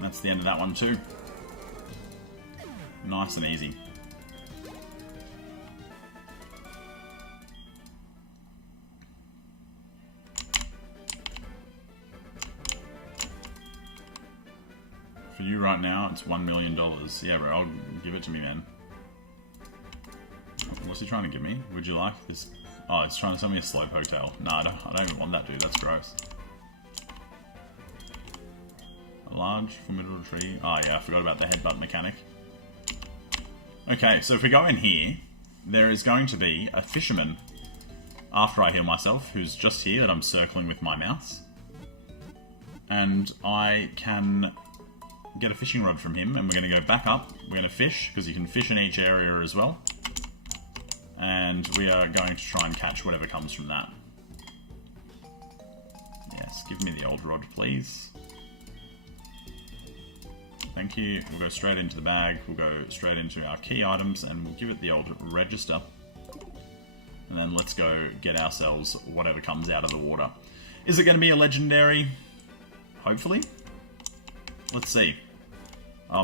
That's the end of that one too. Nice and easy. For you right now, it's $1 million. Yeah, bro, I'll give it to me, man. What's he trying to give me? Would you like this? Oh, he's trying to sell me a Slowpoke tail. No, I don't even want that, dude. That's gross. Large, formidable tree. Oh yeah, I forgot about the headbutt mechanic. Okay, so if we go in here, there is going to be a fisherman after I heal myself, who's just here that I'm circling with my mouse. And I can get a fishing rod from him, and we're going to go back up. We're going to fish, because you can fish in each area as well. And we are going to try and catch whatever comes from that. Yes, give me the old rod, please. Thank you. We'll go straight into the bag. We'll go straight into our key items and we'll give it the old register. And then let's go get ourselves whatever comes out of the water. Is it going to be a legendary? Hopefully. Let's see. I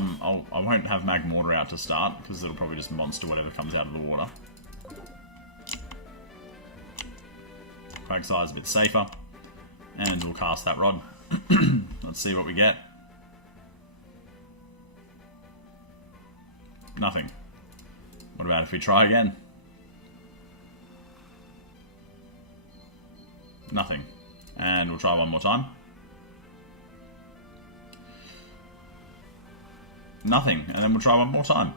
won't have Magmortar out to start because it'll probably just monster whatever comes out of the water. Quagsire is a bit safer. And we'll cast that rod. Let's see what we get. Nothing. What about if we try again? Nothing. And we'll try one more time. Nothing. And then we'll try one more time.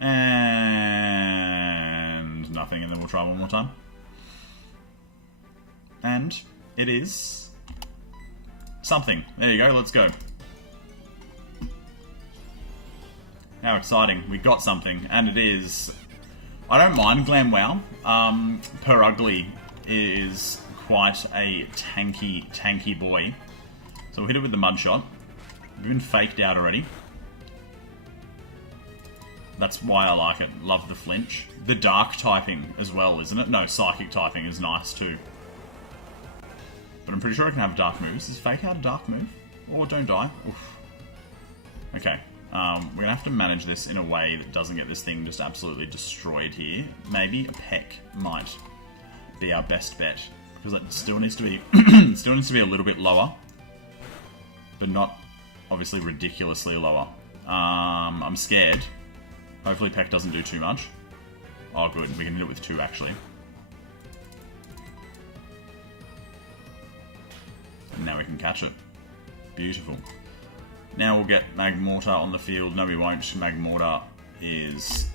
And nothing. And then we'll try one more time. And it is something. There you go. Let's go. How exciting. We got something. And it is... I don't mind Glam Wow. Per Ugly is quite a tanky boy. So we'll hit it with the Mud Shot. We've been faked out already. That's why I like it. Love the flinch. The dark typing as well, isn't it? No, psychic typing is nice too. But I'm pretty sure I can have dark moves. Is Fake Out a dark move? Or Don't Die? Oof. Okay. We're going to have to manage this in a way that doesn't get this thing just absolutely destroyed here. Maybe a Peck might be our best bet. Because it still needs to be still needs to be a little bit lower. But not obviously ridiculously lower. I'm scared. Hopefully Peck doesn't do too much. Oh good, we can hit it with 2 actually. And now we can catch it. Beautiful. Now we'll get Magmortar on the field. No, we won't. Magmortar is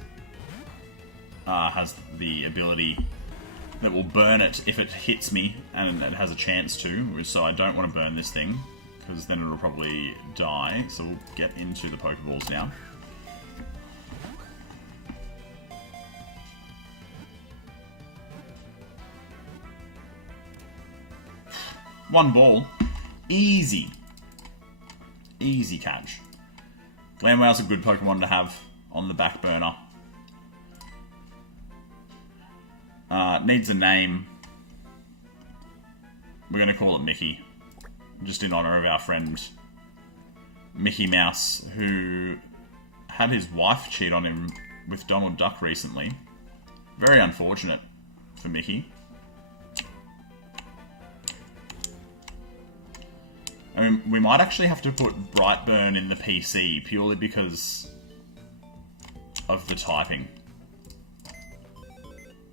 has the ability that will burn it if it hits me, and it has a chance to. So I don't want to burn this thing, because then it'll probably die. So we'll get into the Pokeballs now. One ball. Easy. Easy catch. Glamwow's a good Pokemon to have on the back burner. Needs a name. We're going to call it Mickey. Just in honour of our friend Mickey Mouse, who had his wife cheat on him with Donald Duck recently. Very unfortunate for Mickey. I mean, we might actually have to put Brightburn in the PC purely because of the typing.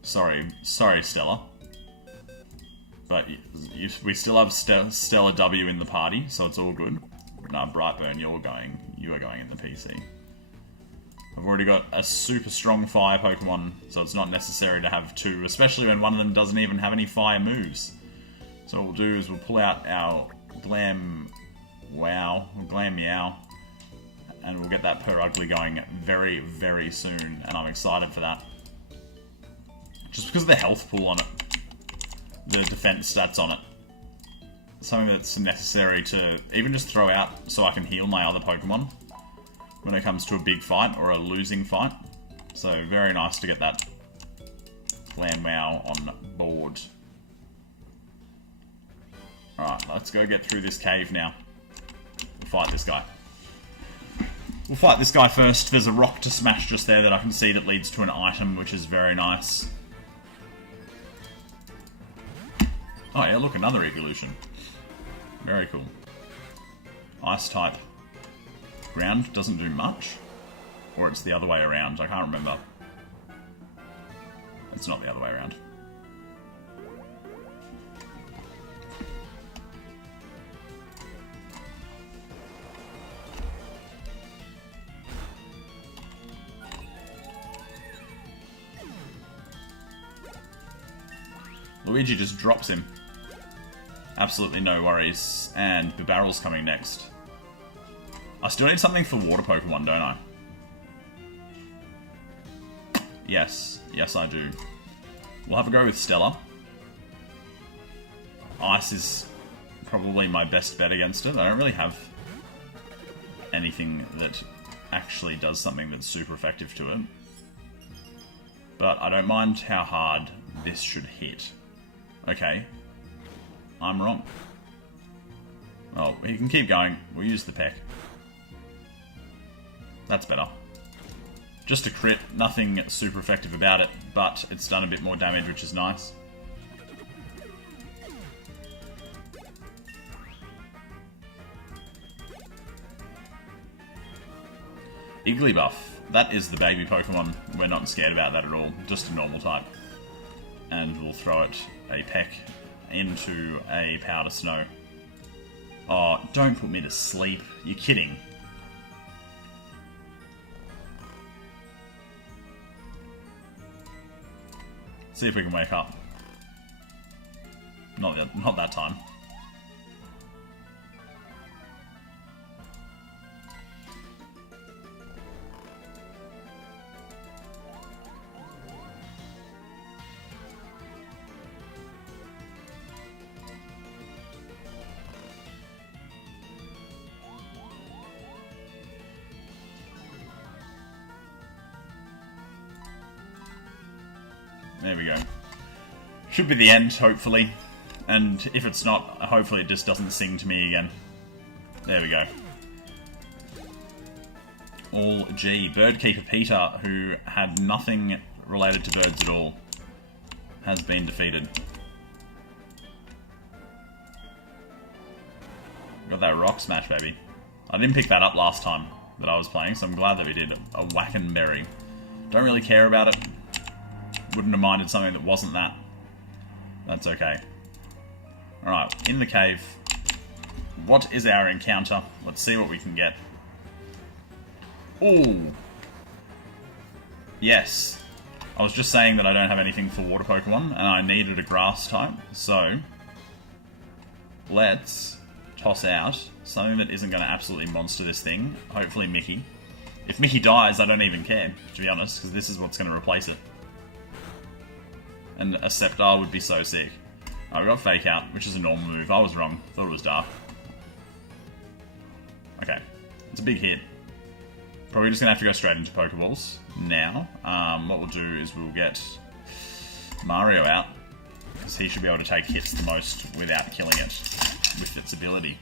Sorry, Stella. But we still have Stella W in the party, so it's all good. No, Brightburn, you are going in the PC. I've already got a super strong fire Pokemon, so it's not necessary to have 2, especially when one of them doesn't even have any fire moves. So what we'll do is we'll pull out our Glam Wow, Glam Meow, and we'll get that Per Ugly going very, very soon, and I'm excited for that. Just because of the health pool on it, the defense stats on it. Something that's necessary to even just throw out so I can heal my other Pokemon when it comes to a big fight or a losing fight. So very nice to get that Glam Wow on board. Alright, let's go get through this cave now. We'll fight this guy. We'll fight this guy first. There's a rock to smash just there that I can see that leads to an item, which is very nice. Oh yeah, look, another evolution. Very cool. Ice type. Ground doesn't do much? Or it's the other way around, I can't remember. It's not the other way around. Luigi just drops him. Absolutely no worries. And Barrel's coming next. I still need something for water Pokemon, don't I? Yes. Yes, I do. We'll have a go with Stella. Ice is probably my best bet against it. I don't really have anything that actually does something that's super effective to it. But I don't mind how hard this should hit. Okay. I'm wrong. Well, he can keep going. We'll use the Peck. That's better. Just a crit. Nothing super effective about it, but it's done a bit more damage, which is nice. Igglybuff. That is the baby Pokemon. We're not scared about that at all. Just a normal type. And we'll throw it a peck into a Powder Snow. Oh, don't put me to sleep. You're kidding. See if we can wake up. Not that time. There we go. Should be the end, hopefully. And if it's not, hopefully it just doesn't sing to me again. There we go. All G. Birdkeeper Peter, who had nothing related to birds at all, has been defeated. Got that Rock Smash, baby. I didn't pick that up last time that I was playing, so I'm glad that we did a Whack and Berry. Don't really care about it. Wouldn't have minded something that wasn't that. That's okay. Alright, in the cave. What is our encounter? Let's see what we can get. Ooh! Yes. I was just saying that I don't have anything for water Pokemon, and I needed a grass type, so let's toss out something that isn't going to absolutely monster this thing. Hopefully Mickey. If Mickey dies, I don't even care, to be honest, because this is what's going to replace it. And a Sceptile would be so sick. Oh, we got Fake Out, which is a normal move. I was wrong. Thought it was Dark. Okay. It's a big hit. Probably just going to have to go straight into Pokeballs now. What we'll do is we'll get Mario out, because he should be able to take hits the most without killing it with its ability.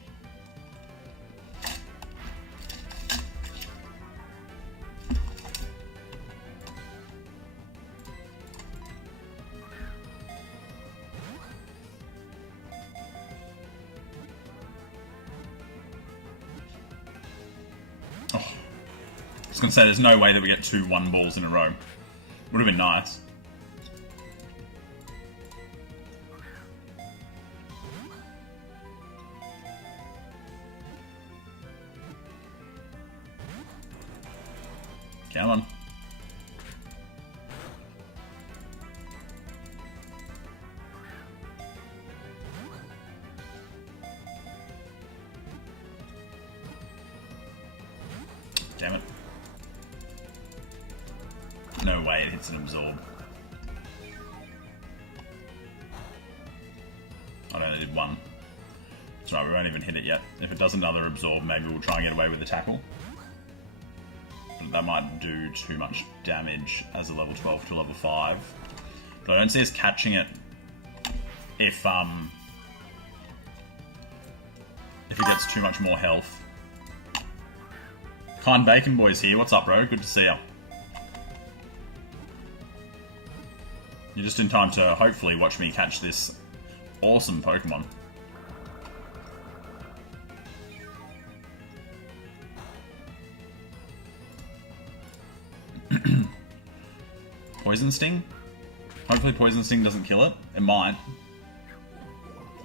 I was going to say, there's no way that we get 2 1-balls in a row. Would have been nice. Come on. Damn it. No way it hits an Absorb. I only did 1. That's right, we won't even hit it yet. If it does another Absorb, maybe we'll try and get away with the tackle. But that might do too much damage as a level 12 to level 5. But I don't see us catching it if it gets too much more health. Kind Bacon Boy's here. What's up, bro? Good to see ya. You're just in time to hopefully watch me catch this awesome Pokemon. Poison Sting? Hopefully Poison Sting doesn't kill it. It might.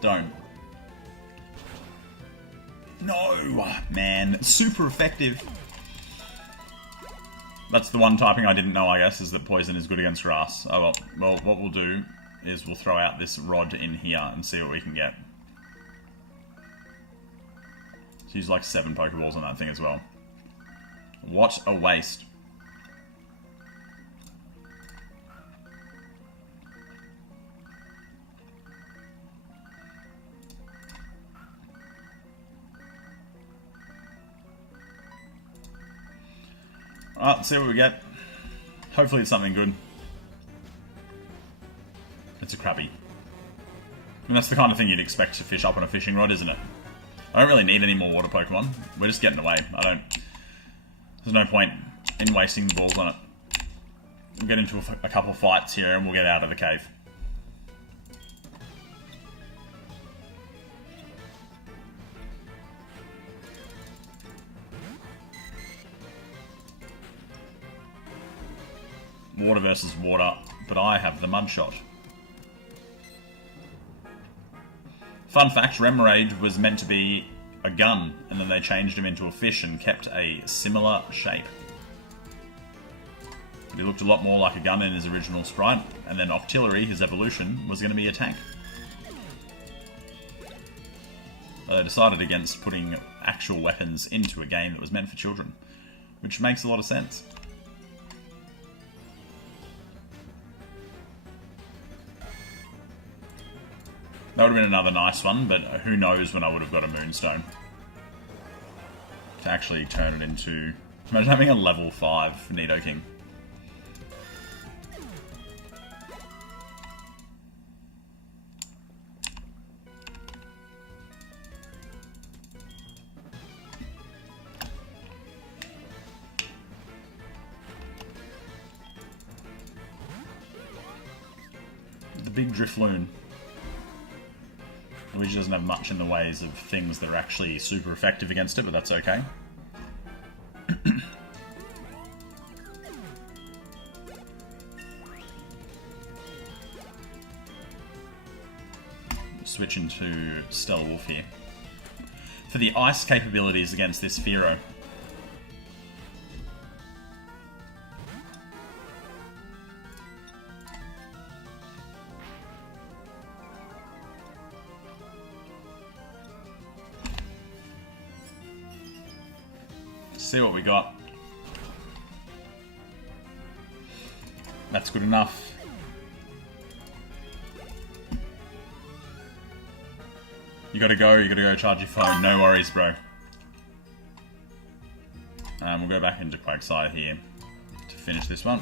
Don't. No! Man, super effective. That's the one typing I didn't know, I guess, is that poison is good against grass. Oh well. Well, what we'll do is we'll throw out this rod in here and see what we can get. Let's use like 7 Pokeballs on that thing as well. What a waste. Alright, let's see what we get. Hopefully it's something good. It's a crappie. And that's the kind of thing you'd expect to fish up on a fishing rod, isn't it? I don't really need any more water Pokemon. We're just getting away. There's no point in wasting the balls on it. We'll get into a couple fights here and we'll get out of the cave. water versus water, but I have the mud shot. Fun fact, Remoraid was meant to be a gun, and then they changed him into a fish and kept a similar shape. But he looked a lot more like a gun in his original sprite, and then Octillery, his evolution, was going to be a tank. But they decided against putting actual weapons into a game that was meant for children, which makes a lot of sense. That would have been another nice one, but who knows when I would have got a Moonstone to actually turn it into... Imagine having a level 5 Nidoking. The big Drifloon. Luigi doesn't have much in the ways of things that are actually super effective against it, but that's okay. Switch into Stellar Wolf here. For the ice capabilities against this Fearow. See what we got. That's good enough. You gotta go charge your phone. No worries, bro. We'll go back into Quagsire here to finish this one.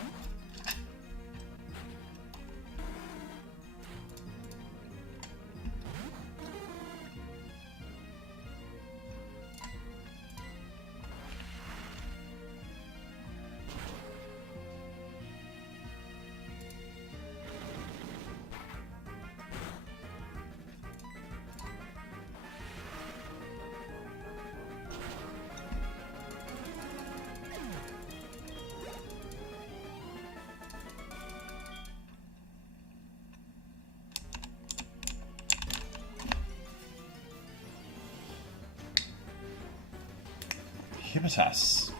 Hippotas.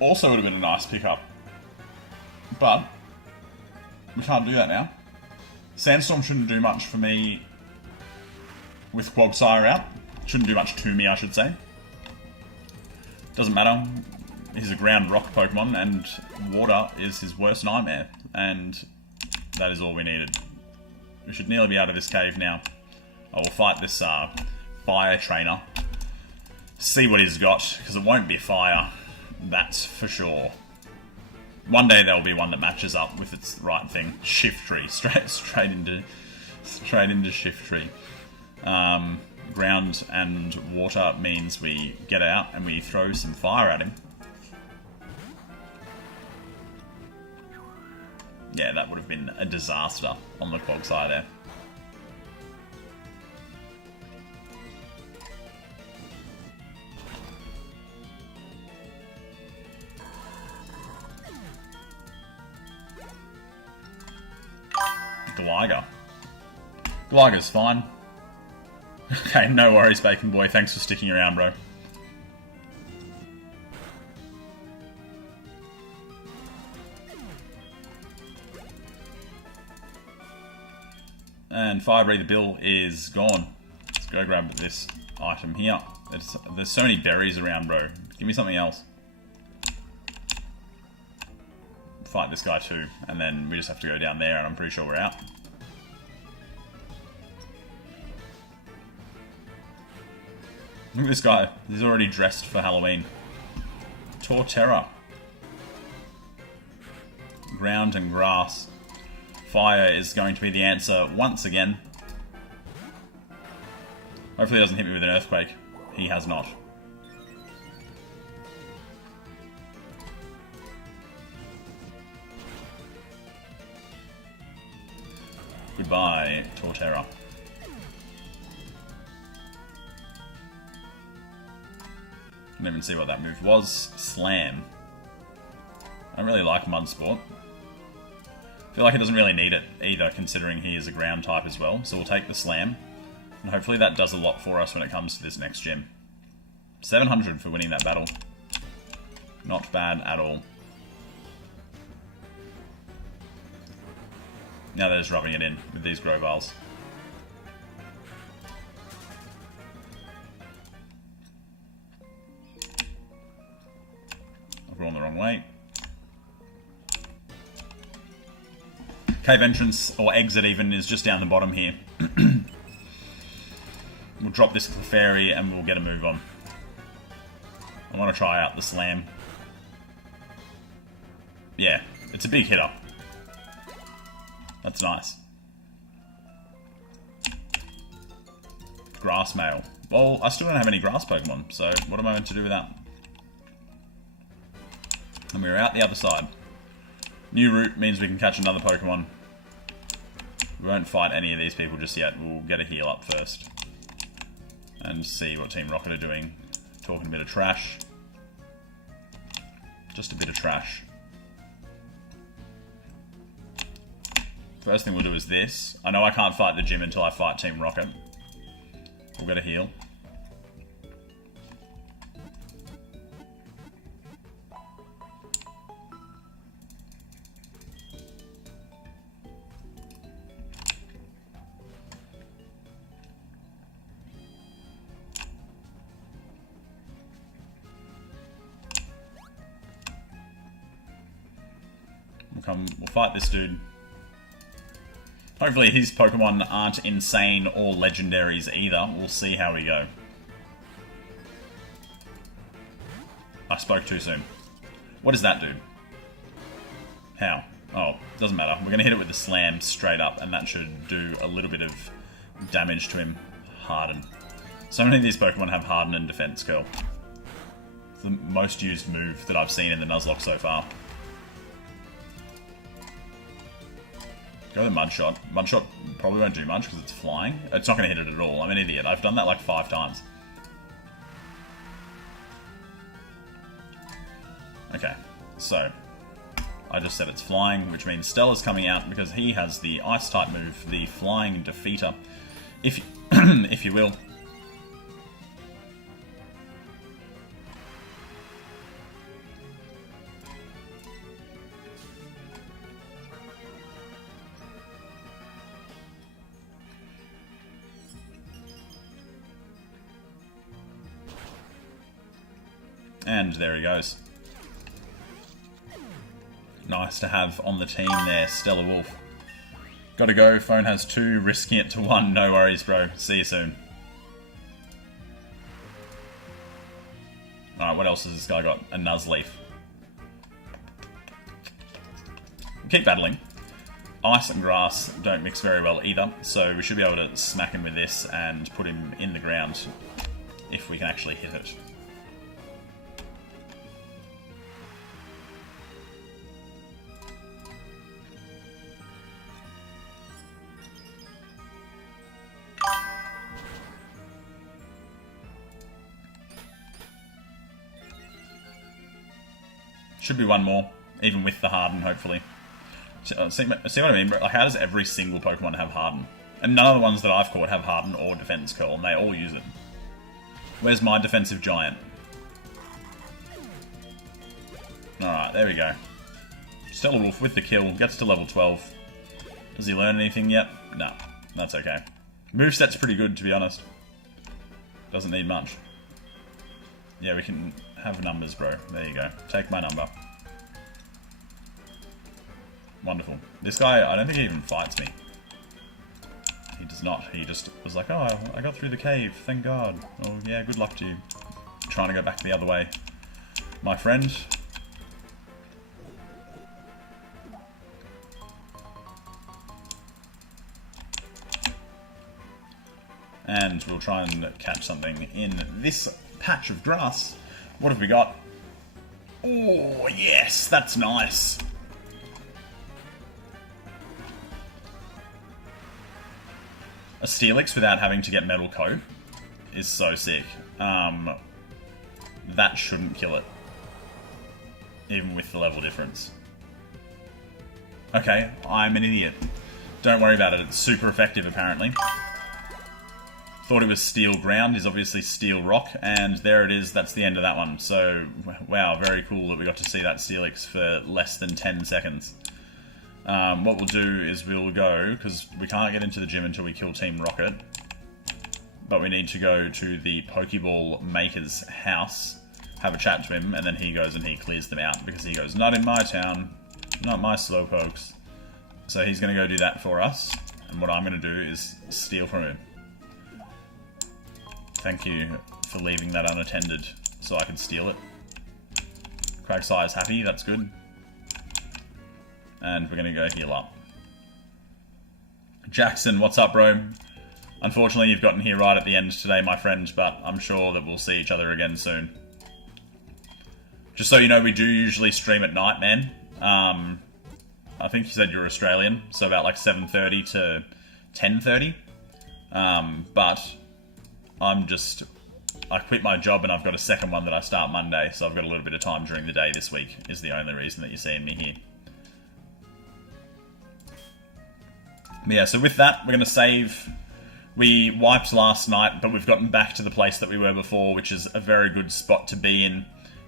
Also would have been a nice pickup. But we can't do that now. Sandstorm shouldn't do much for me with Quagsire out. Shouldn't do much to me, I should say. Doesn't matter. He's a ground rock Pokemon, and water is his worst nightmare. And that is all we needed. We should nearly be out of this cave now. I will fight this fire trainer. See what he's got, because it won't be fire. That's for sure. One day there'll be one that matches up with its right thing. Shiftry, straight into Shiftry. Ground and water means we get out and we throw some fire at him. Yeah, that would have been a disaster on the Quagsire there. Gligar. Gligar's fine. Okay, no worries, Bacon Boy. Thanks for sticking around, bro. And Fire Breather Bill is gone. Let's go grab this item here. There's so many berries around, bro. Give me something else. Fight this guy too, and then we just have to go down there, and I'm pretty sure we're out. Look at this guy. He's already dressed for Halloween. Torterra. Ground and grass. Fire is going to be the answer once again. Hopefully he doesn't hit me with an earthquake. He has not. Goodbye, Torterra. Didn't even see what that move was. Slam. I don't really like Mudsport. I feel like it doesn't really need it either, considering he is a ground type as well. So we'll take the Slam. And hopefully that does a lot for us when it comes to this next gym. 700 for winning that battle. Not bad at all. Now they're just rubbing it in with these Grovals. I've gone the wrong way. Cave entrance, or exit even, is just down the bottom here. We'll drop this Clefairy and we'll get a move on. I want to try out the Slam. Yeah, it's a big hitter. That's nice. Grass Mail. Well, I still don't have any grass Pokemon, so what am I meant to do with that? And we're out the other side. New route means we can catch another Pokemon. We won't fight any of these people just yet. We'll get a heal up first. And see what Team Rocket are doing. Talking a bit of trash. Just a bit of trash. First thing we'll do is this. I know I can't fight the gym until I fight Team Rocket. We'll get a heal. We'll fight this dude. Hopefully his Pokemon aren't insane or legendaries either. We'll see how we go. I spoke too soon. What does that do? How? Oh, doesn't matter. We're going to hit it with the Slam straight up, and that should do a little bit of damage to him. Harden. So many of these Pokemon have Harden and Defense Curl. It's the most used move that I've seen in the Nuzlocke so far. Go the Mud Shot. Mud Shot probably won't do much because it's flying. It's not going to hit it at all. I'm an idiot. I've done that like 5 times. Okay, so I just said it's flying, which means Stella's coming out because he has the Ice-type move, the Flying Defeater, if if you will. And there he goes. Nice to have on the team there, Stella Wolf. Gotta go, phone has 2, risking it to 1. No worries, bro. See you soon. Alright, what else has this guy got? A Nuzleaf. Keep battling. Ice and grass don't mix very well either, so we should be able to smack him with this and put him in the ground if we can actually hit it. Should be one more, even with the Harden, hopefully. See what I mean? Like, how does every single Pokemon have Harden? And none of the ones that I've caught have Harden or Defense Curl, and they all use it. Where's my defensive giant? Alright, there we go. Stella Wolf with the kill, gets to level 12. Does he learn anything yet? No, that's okay. Moveset's pretty good, to be honest. Doesn't need much. Yeah, we can have numbers, bro. There you go. Take my number. Wonderful. This guy, I don't think he even fights me. He does not. He just was like, oh, I got through the cave. Thank God. Oh, yeah, good luck to you. Trying to go back the other way. My friend. And we'll try and catch something in this patch of grass. What have we got? Oh, yes, that's nice. A Steelix without having to get Metal Coat is so sick. That shouldn't kill it. even with the level difference. Okay, I'm an idiot. Don't worry about it, it's super effective apparently. Thought it was steel ground, is obviously steel rock, and there it is, that's the end of that one. So, wow, very cool that we got to see that Steelix for less than 10 seconds. What we'll do is we'll go, because we can't get into the gym until we kill Team Rocket, but we need to go to the Pokeball Maker's house, have a chat to him, and then he goes and he clears them out, because he goes, not in my town, not my Slowpokes. So he's going to go do that for us, and what I'm going to do is steal from him. Thank you for leaving that unattended so I can steal it. Quagsire is happy, that's good. And we're going to go heal up. Jackson, what's up, bro? Unfortunately, you've gotten here right at the end today, my friend, but I'm sure that we'll see each other again soon. Just so you know, we do usually stream at night, man. I think you said you're Australian, so about like 7:30 to 10:30. But I quit my job and I've got a second one that I start Monday, so I've got a little bit of time during the day this week, is the only reason that you're seeing me here. But yeah, so with that, we're going to save. We wiped last night, but we've gotten back to the place that we were before, which is a very good spot to be in.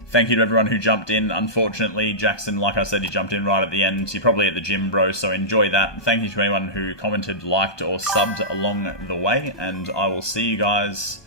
Thank you to everyone who jumped in. Unfortunately, Jackson, like I said, you jumped in right at the end. You're probably at the gym, bro, so enjoy that. Thank you to anyone who commented, liked, or subbed along the way, and I will see you guys